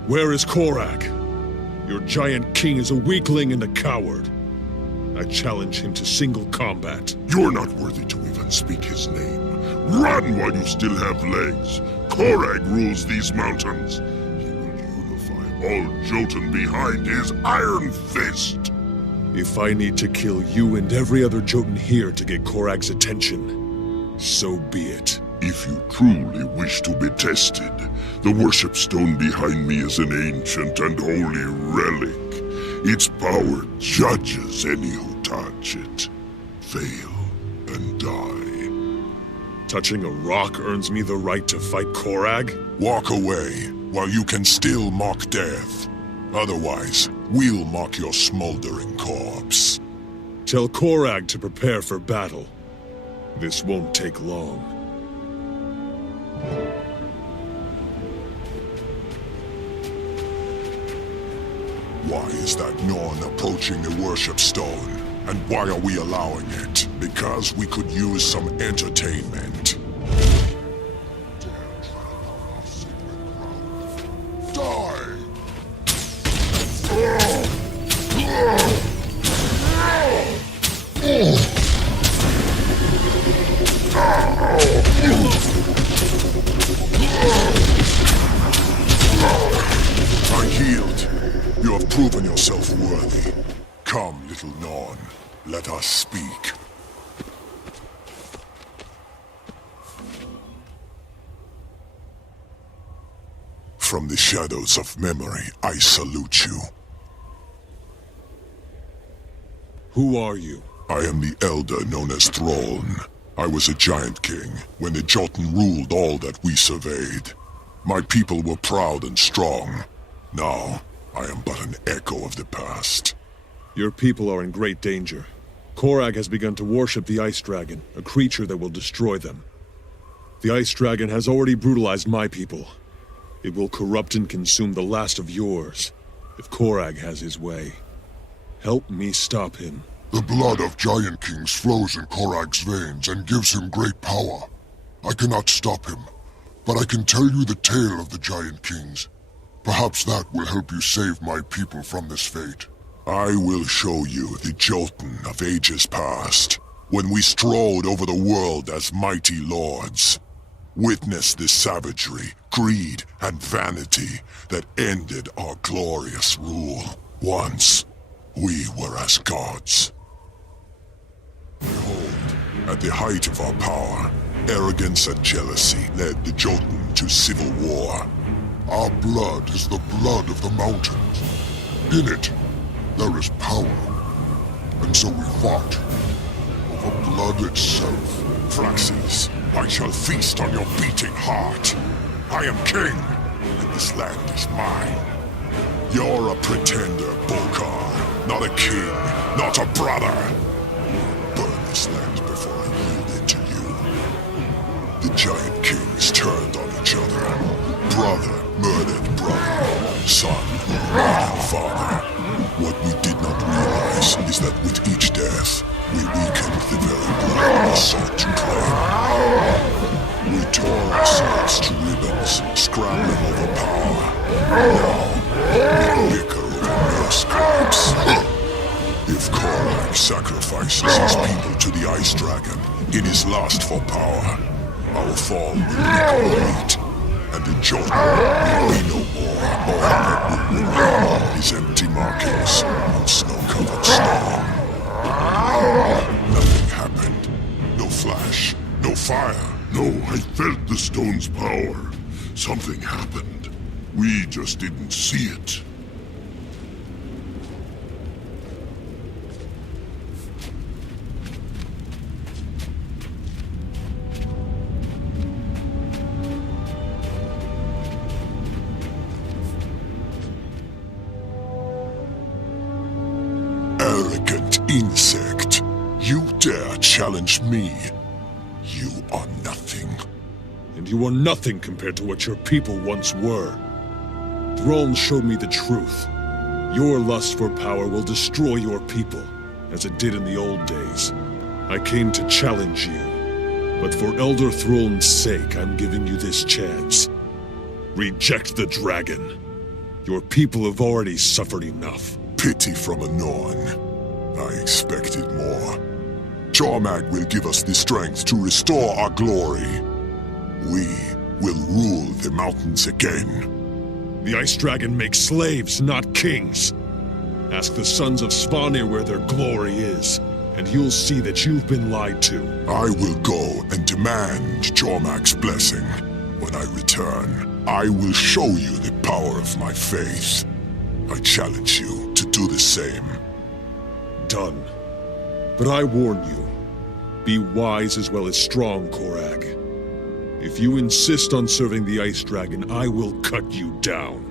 Where is Korag? Your giant king is a weakling and a coward. I challenge him to single combat. You're not worthy to even speak his name. Run while you still have legs. Korag rules these mountains. He will unify all Jotun behind his iron fist. If I need to kill you and every other Jotun here to get Korag's attention, so be it. If you truly wish to be tested, the worship stone behind me is an ancient and holy relic. Its power judges any who touch it. Fail and die. Touching a rock earns me the right to fight Korag? Walk away, while you can still mock death. Otherwise, we'll mock your smoldering corpse. Tell Korag to prepare for battle. This won't take long. Why is that Norn approaching the worship stone? And why are we allowing it? Because we could use some entertainment. Die! I yield. You have proven yourself worthy. Come, little Norn. Let us speak. from the shadows of memory, I salute you. Who are you? I am the elder known as Throne. I was a giant king when the Jotun ruled all that we surveyed. My people were proud and strong. Now, I am but an echo of the past. Your people are in great danger. Korag has begun to worship the Ice Dragon, a creature that will destroy them. The Ice Dragon has already brutalized my people. It will corrupt and consume the last of yours, if Korag has his way. Help me stop him. The blood of giant kings flows in Korag's veins and gives him great power. I cannot stop him, but I can tell you the tale of the giant kings. Perhaps that will help you save my people from this fate. I will show you the Jotun of ages past, when we strode over the world as mighty lords. Witness the savagery, greed, and vanity that ended our glorious rule. Once, we were as gods. Behold, at the height of our power, arrogance and jealousy led the Jotun to civil war. Our blood is the blood of the mountains. In it, there is power. And so we fought over blood itself. Flaxes, I shall feast on your beating heart. I am king, and this land is mine. You're a pretender, Bokar. Not a king, not a brother. Burn this land before I yield it to you. The giant kings turned on each other. Brother murdered brother. Son murdered father. What we did not realize is that with each death, we weakened the very blood we sought to claim. We tore ourselves to ribbons, scrambling over power. Now, we bicker over mere scraps. If Korag sacrifices his people to the Ice Dragon in his lust for power, our fall will be complete, and the Jotun will be no more. All that will remain is empty markings on snow-covered stone. Nothing happened. No flash, no fire. No, I felt the stone's power. Something happened. We just didn't see it. Arrogant insect. You dare challenge me? You are nothing. And you are nothing compared to what your people once were. Throne showed me the truth. Your lust for power will destroy your people, as it did in the old days. I came to challenge you. But for Elder Throne's sake, I'm giving you this chance. Reject the dragon. Your people have already suffered enough. Pity from a Norn. I expected more. Jormag will give us the strength to restore our glory. We will rule the mountains again. The Ice Dragon makes slaves, not kings. Ask the sons of Svanir where their glory is, and you'll see that you've been lied to. I will go and demand Jormag's blessing. When I return, I will show you the power of my faith. I challenge you to do the same. Done. But I warn you, be wise as well as strong, Korag. If you insist on serving the Ice Dragon, I will cut you down.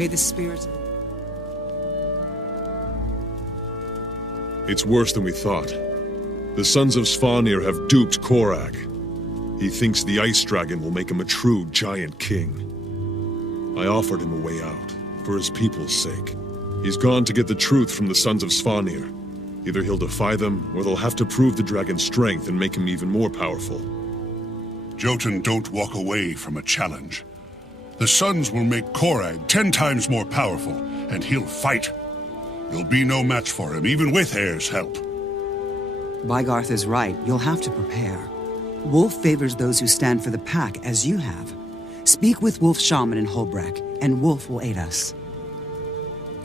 May the spirit... It's worse than we thought. The Sons of Svanir have duped Korag. He thinks the Ice Dragon will make him a true giant king. I offered him a way out, for his people's sake. He's gone to get the truth from the Sons of Svanir. Either he'll defy them, or they'll have to prove the dragon's strength and make him even more powerful. Jotun don't walk away from a challenge. The Sons will make Korag 10 times more powerful, and he'll fight. You'll be no match for him, even with Heir's help. Bygarth is right. You'll have to prepare. Wolf favors those who stand for the pack, as you have. Speak with Wolf Shaman in Holbreck, and Wolf will aid us.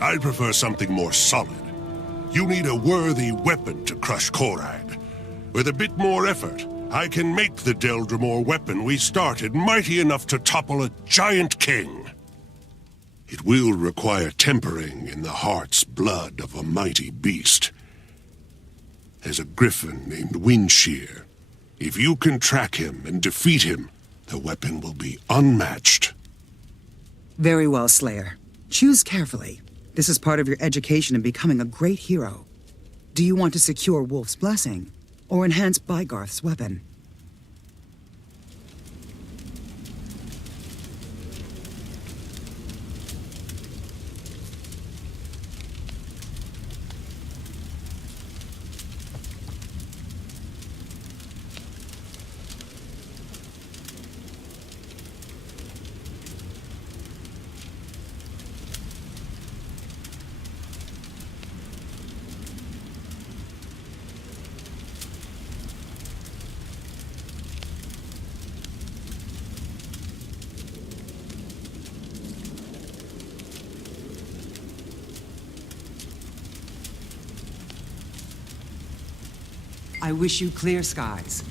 I prefer something more solid. You need a worthy weapon to crush Korag. With a bit more effort, I can make the Deldrimor weapon we started mighty enough to topple a giant king. It will require tempering in the heart's blood of a mighty beast. There's a griffin named Windshear. If you can track him and defeat him, the weapon will be unmatched. Very well, Slayer. Choose carefully. This is part of your education in becoming a great hero. Do you want to secure Wolf's blessing, or enhance Bygarth's weapon? I wish you clear skies.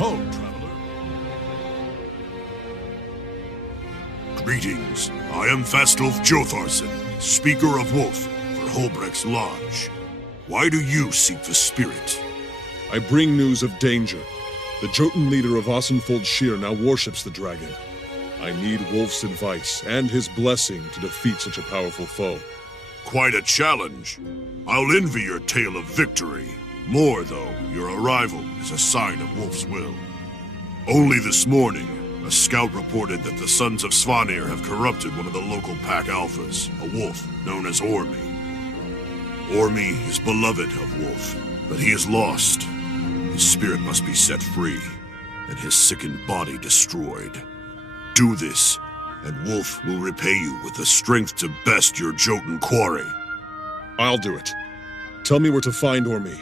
Home, traveler. Greetings. I am Fastolf Jotharson, Speaker of Wolf for Holbrecht's Lodge. Why do you seek the spirit? I bring news of danger. The Jotun leader of Ossenfold Shear now worships the dragon. I need Wolf's advice and his blessing to defeat such a powerful foe. Quite a challenge. I'll envy your tale of victory. More, though, your arrival is a sign of Wolf's will. Only this morning, a scout reported that the Sons of Svanir have corrupted one of the local pack alphas, a wolf known as Ormi. Ormi is beloved of Wolf, but he is lost. His spirit must be set free, and his sickened body destroyed. Do this, and Wolf will repay you with the strength to best your Jotun quarry. I'll do it. Tell me where to find Ormi,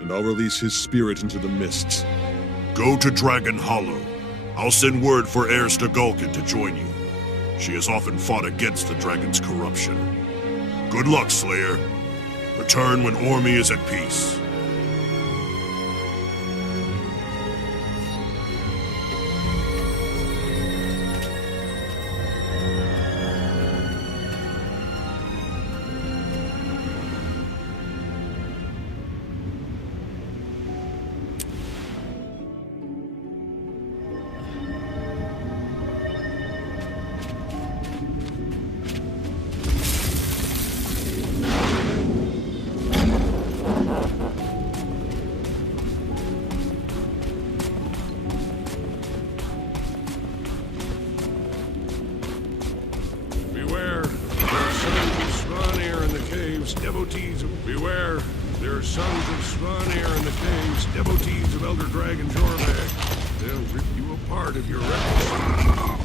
and I'll release his spirit into the mists. Go to Dragon Hollow. I'll send word for Heirs to Gulkin to join you. She has often fought against the dragon's corruption. Good luck, Slayer. Return when Ormy is at peace. Devotees of beware, there are sons of Svanir in the caves, devotees of Elder Dragon Jorvak. They'll rip you apart if you're reckless.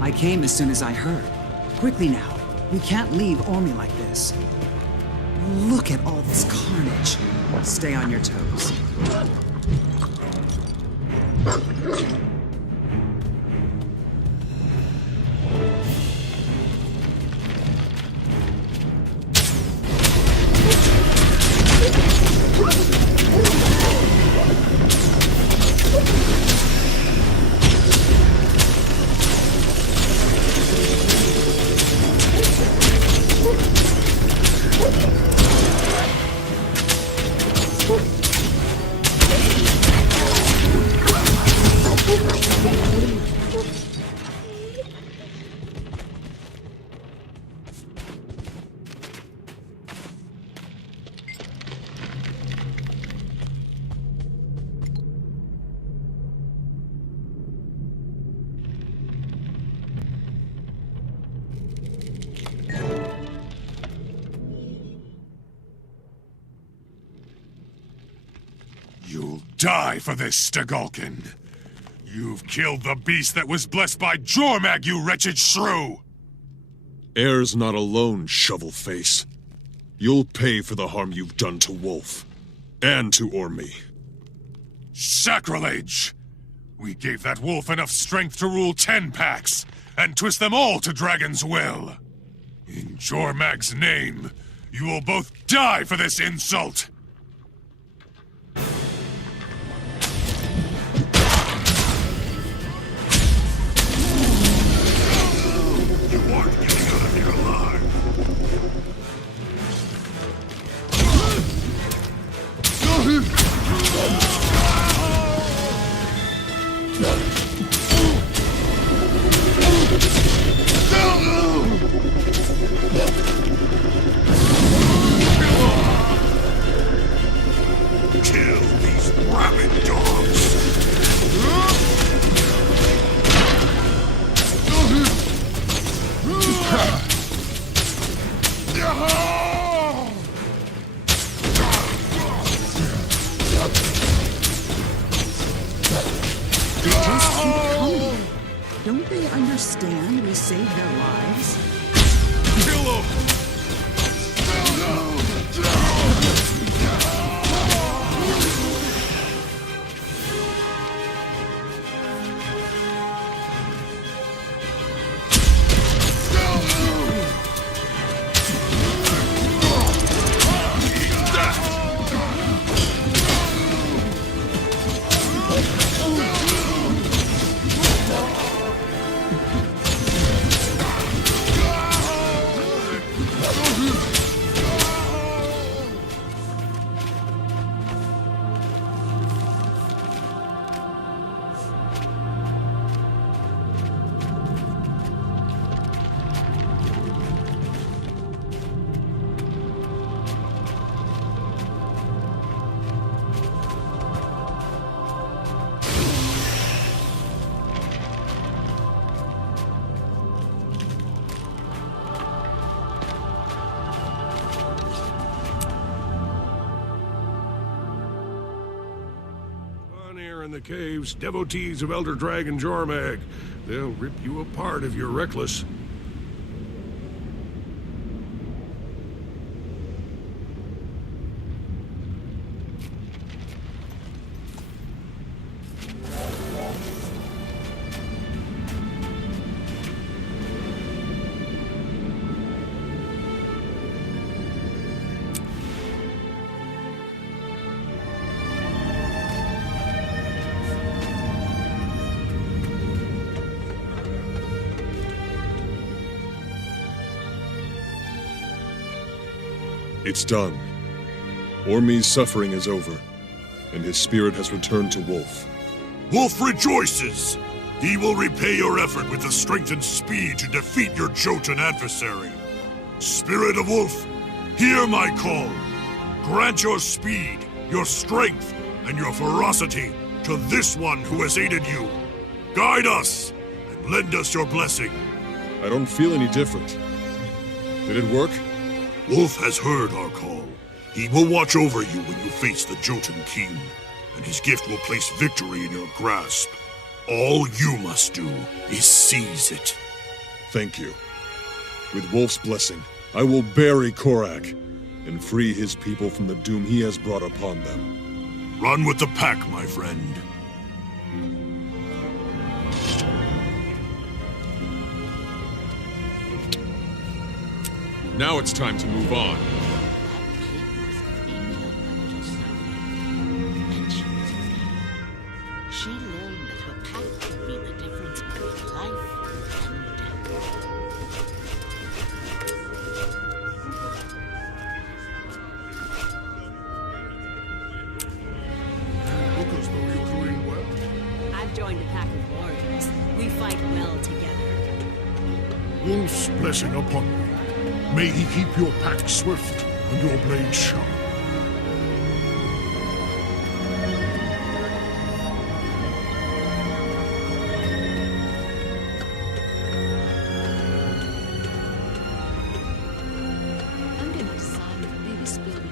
I came as soon as I heard. Quickly now. We can't leave Ormy like this. Look at all this carnage. Stay on your toes. You'll die for this, Stagulkin. You've killed the beast that was blessed by Jormag, you wretched shrew! Air's not alone, shovel-face. You'll pay for the harm you've done to Wolf. And to Ormy. Sacrilege! We gave that wolf enough strength to rule 10 packs, and twist them all to Dragon's will. In Jormag's name, you will both die for this insult! understand we saved their lives? Kill him! In the caves, devotees of Elder Dragon Jormag. They'll rip you apart if you're reckless. It's done. Ormy's suffering is over, and his spirit has returned to Wolf. Wolf rejoices! He will repay your effort with the strength and speed to defeat your Jotun adversary. Spirit of Wolf, hear my call. Grant your speed, your strength, and your ferocity to this one who has aided you. Guide us, and lend us your blessing. I don't feel any different. Did it work? Wolf has heard our call. He will watch over you when you face the Jotun King, and his gift will place victory in your grasp. All you must do is seize it. Thank you. With Wolf's blessing, I will bury Korak and free his people from the doom he has brought upon them. Run with the pack, my friend. Now it's time to move on. She learned that her path could be the difference between life and death. Look as though you're doing well. I've joined a pack of warriors. We fight well together. Wolf's blessing upon you. May he keep your pack swift and your blade sharp. I'm gonna design the biggest building.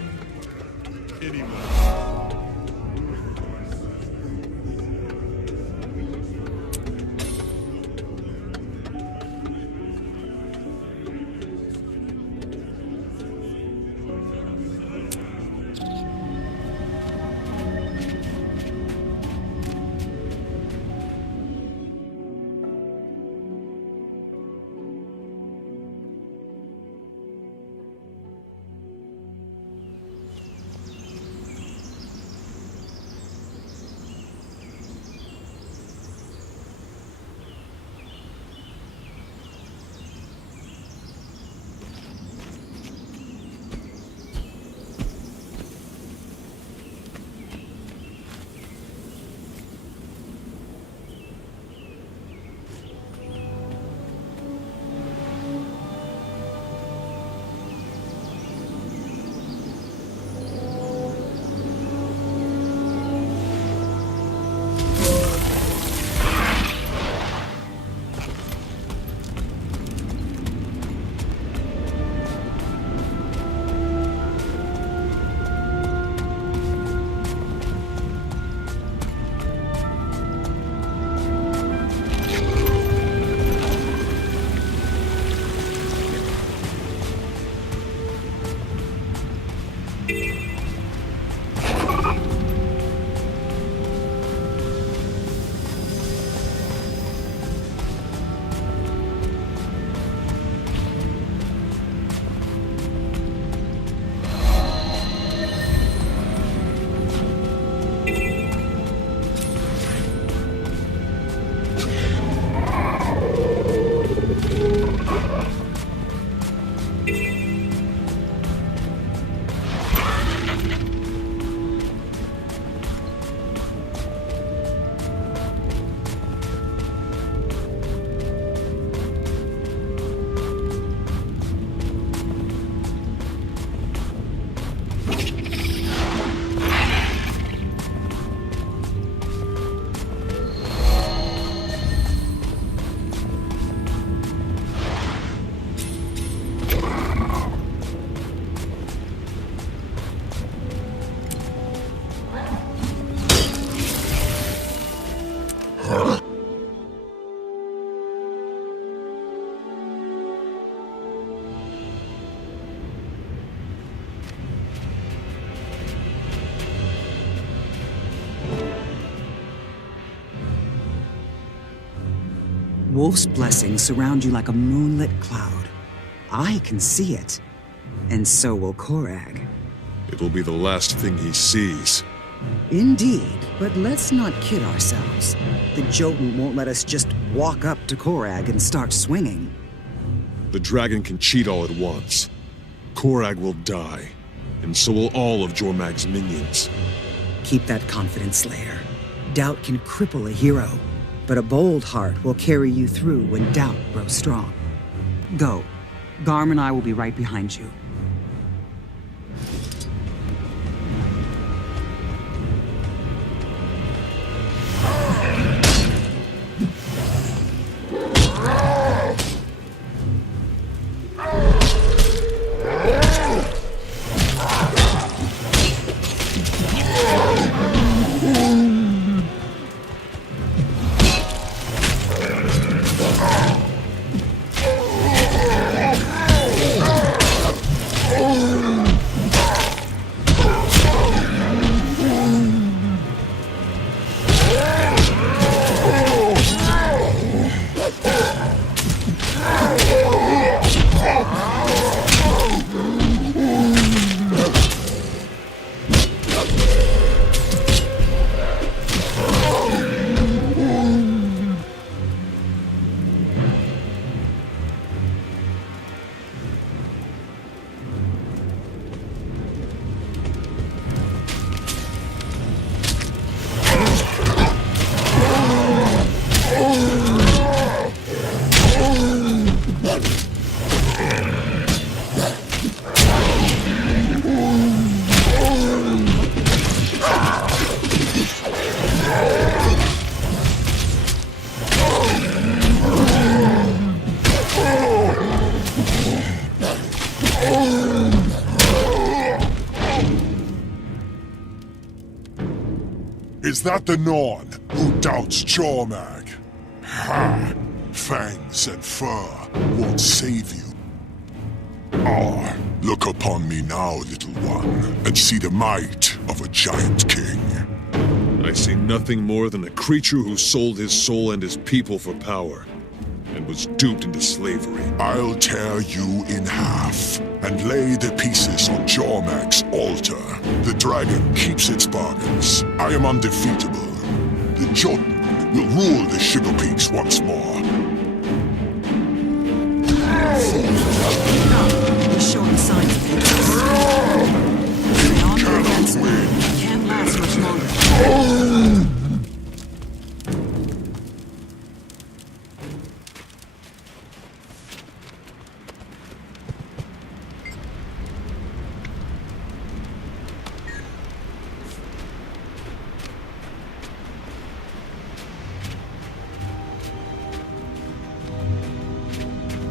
Wolf's blessings surround you like a moonlit cloud. I can see it. And so will Korag. It'll be the last thing he sees. Indeed, but let's not kid ourselves. The Jotun won't let us just walk up to Korag and start swinging. The dragon can cheat all at once. Korag will die, and so will all of Jormag's minions. Keep that confidence, Slayer. Doubt can cripple a hero, but a bold heart will carry you through when doubt grows strong. Go. Garm and I will be right behind you. Is that the Norn who doubts Jormag? Ha! Fangs and fur won't save you. Ah, look upon me now, little one, and see the might of a giant king. I see nothing more than a creature who sold his soul and his people for power, and was duped into slavery. I'll tear you in half, and lay the pieces on Jormag's altar. The dragon keeps its bargains. I am undefeatable. The Jotun will rule the Sugar Peaks once more. He's showing signs of weakness. Beyond the defensive, it can't last much longer.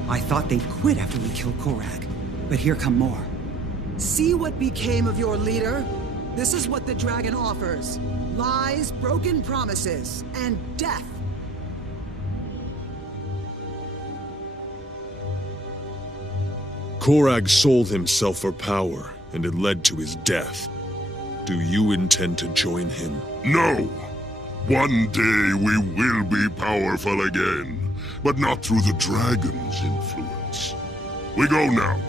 I thought they'd quit after we killed Korag, but here come more. See what became of your leader? This is what the dragon offers. Lies, broken promises, and death. Korag sold himself for power, and it led to his death. Do you intend to join him? No! One day we will be powerful again, but not through the dragon's influence. We go now.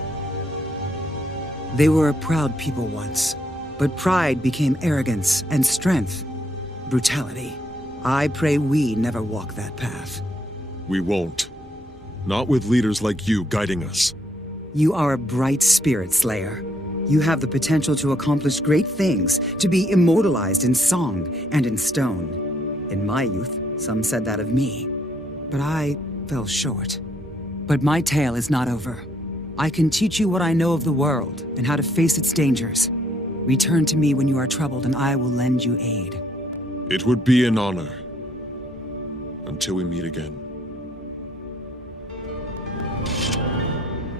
They were a proud people once, but pride became arrogance and strength. Brutality. I pray we never walk that path. We won't. Not with leaders like you guiding us. You are a bright spirit, Slayer. You have the potential to accomplish great things, to be immortalized in song and in stone. In my youth, some said that of me, but I fell short. But my tale is not over. I can teach you what I know of the world and how to face its dangers. Return to me when you are troubled and I will lend you aid. It would be an honor. Until we meet again.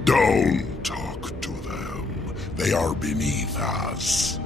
Don't talk to them. They are beneath us.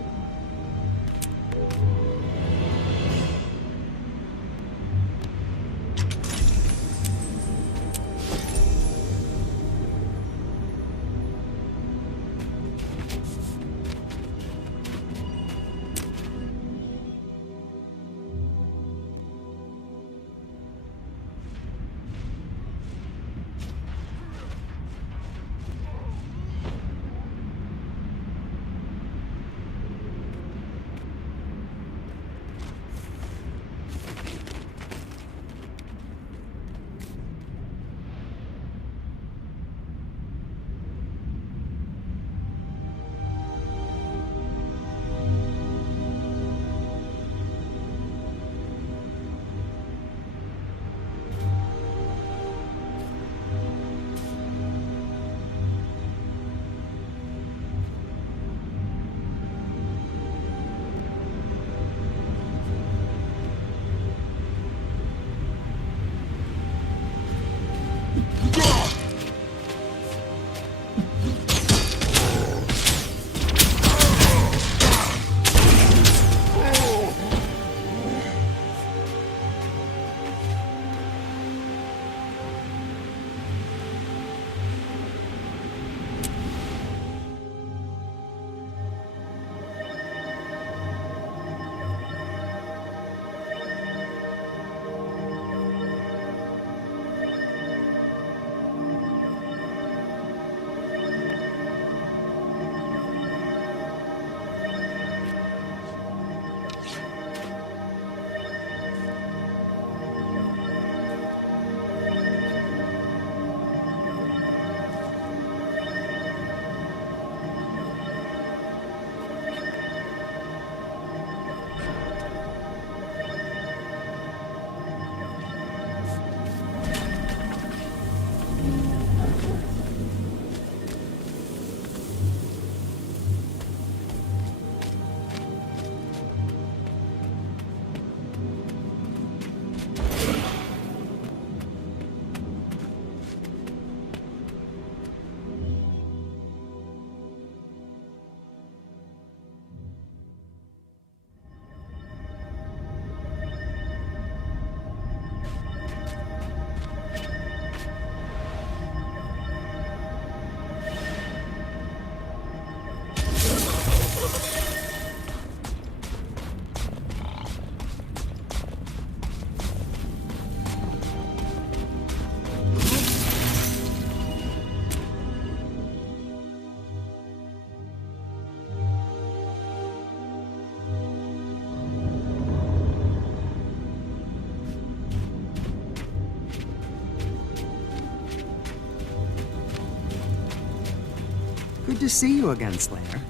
Good to see you again, Slayer.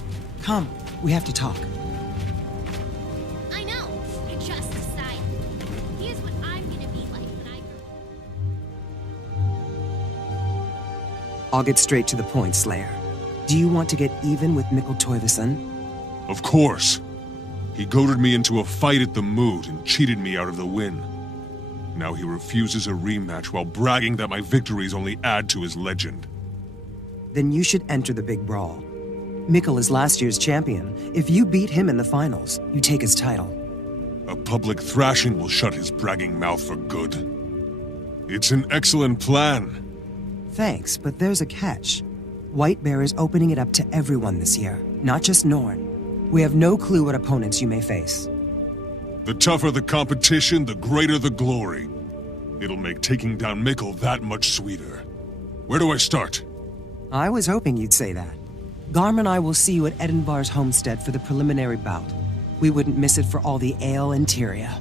Come, we have to talk. I know. I just decided. Here's what I'm gonna be like when I'll get straight to the point, Slayer. Do you want to get even with Mikkel Toivoson? Of course. He goaded me into a fight at the Mood and cheated me out of the win. Now he refuses a rematch while bragging that my victories only add to his legend. Then you should enter the big brawl. Mikkel is last year's champion. If you beat him in the finals, you take his title. A public thrashing will shut his bragging mouth for good. It's an excellent plan. Thanks, but there's a catch. White Bear is opening it up to everyone this year, not just Norn. We have no clue what opponents you may face. The tougher the competition, the greater the glory. It'll make taking down Mikkel that much sweeter. Where do I start? I was hoping you'd say that. Garm and I will see you at Edinbar's homestead for the preliminary bout. We wouldn't miss it for all the ale and Tyria.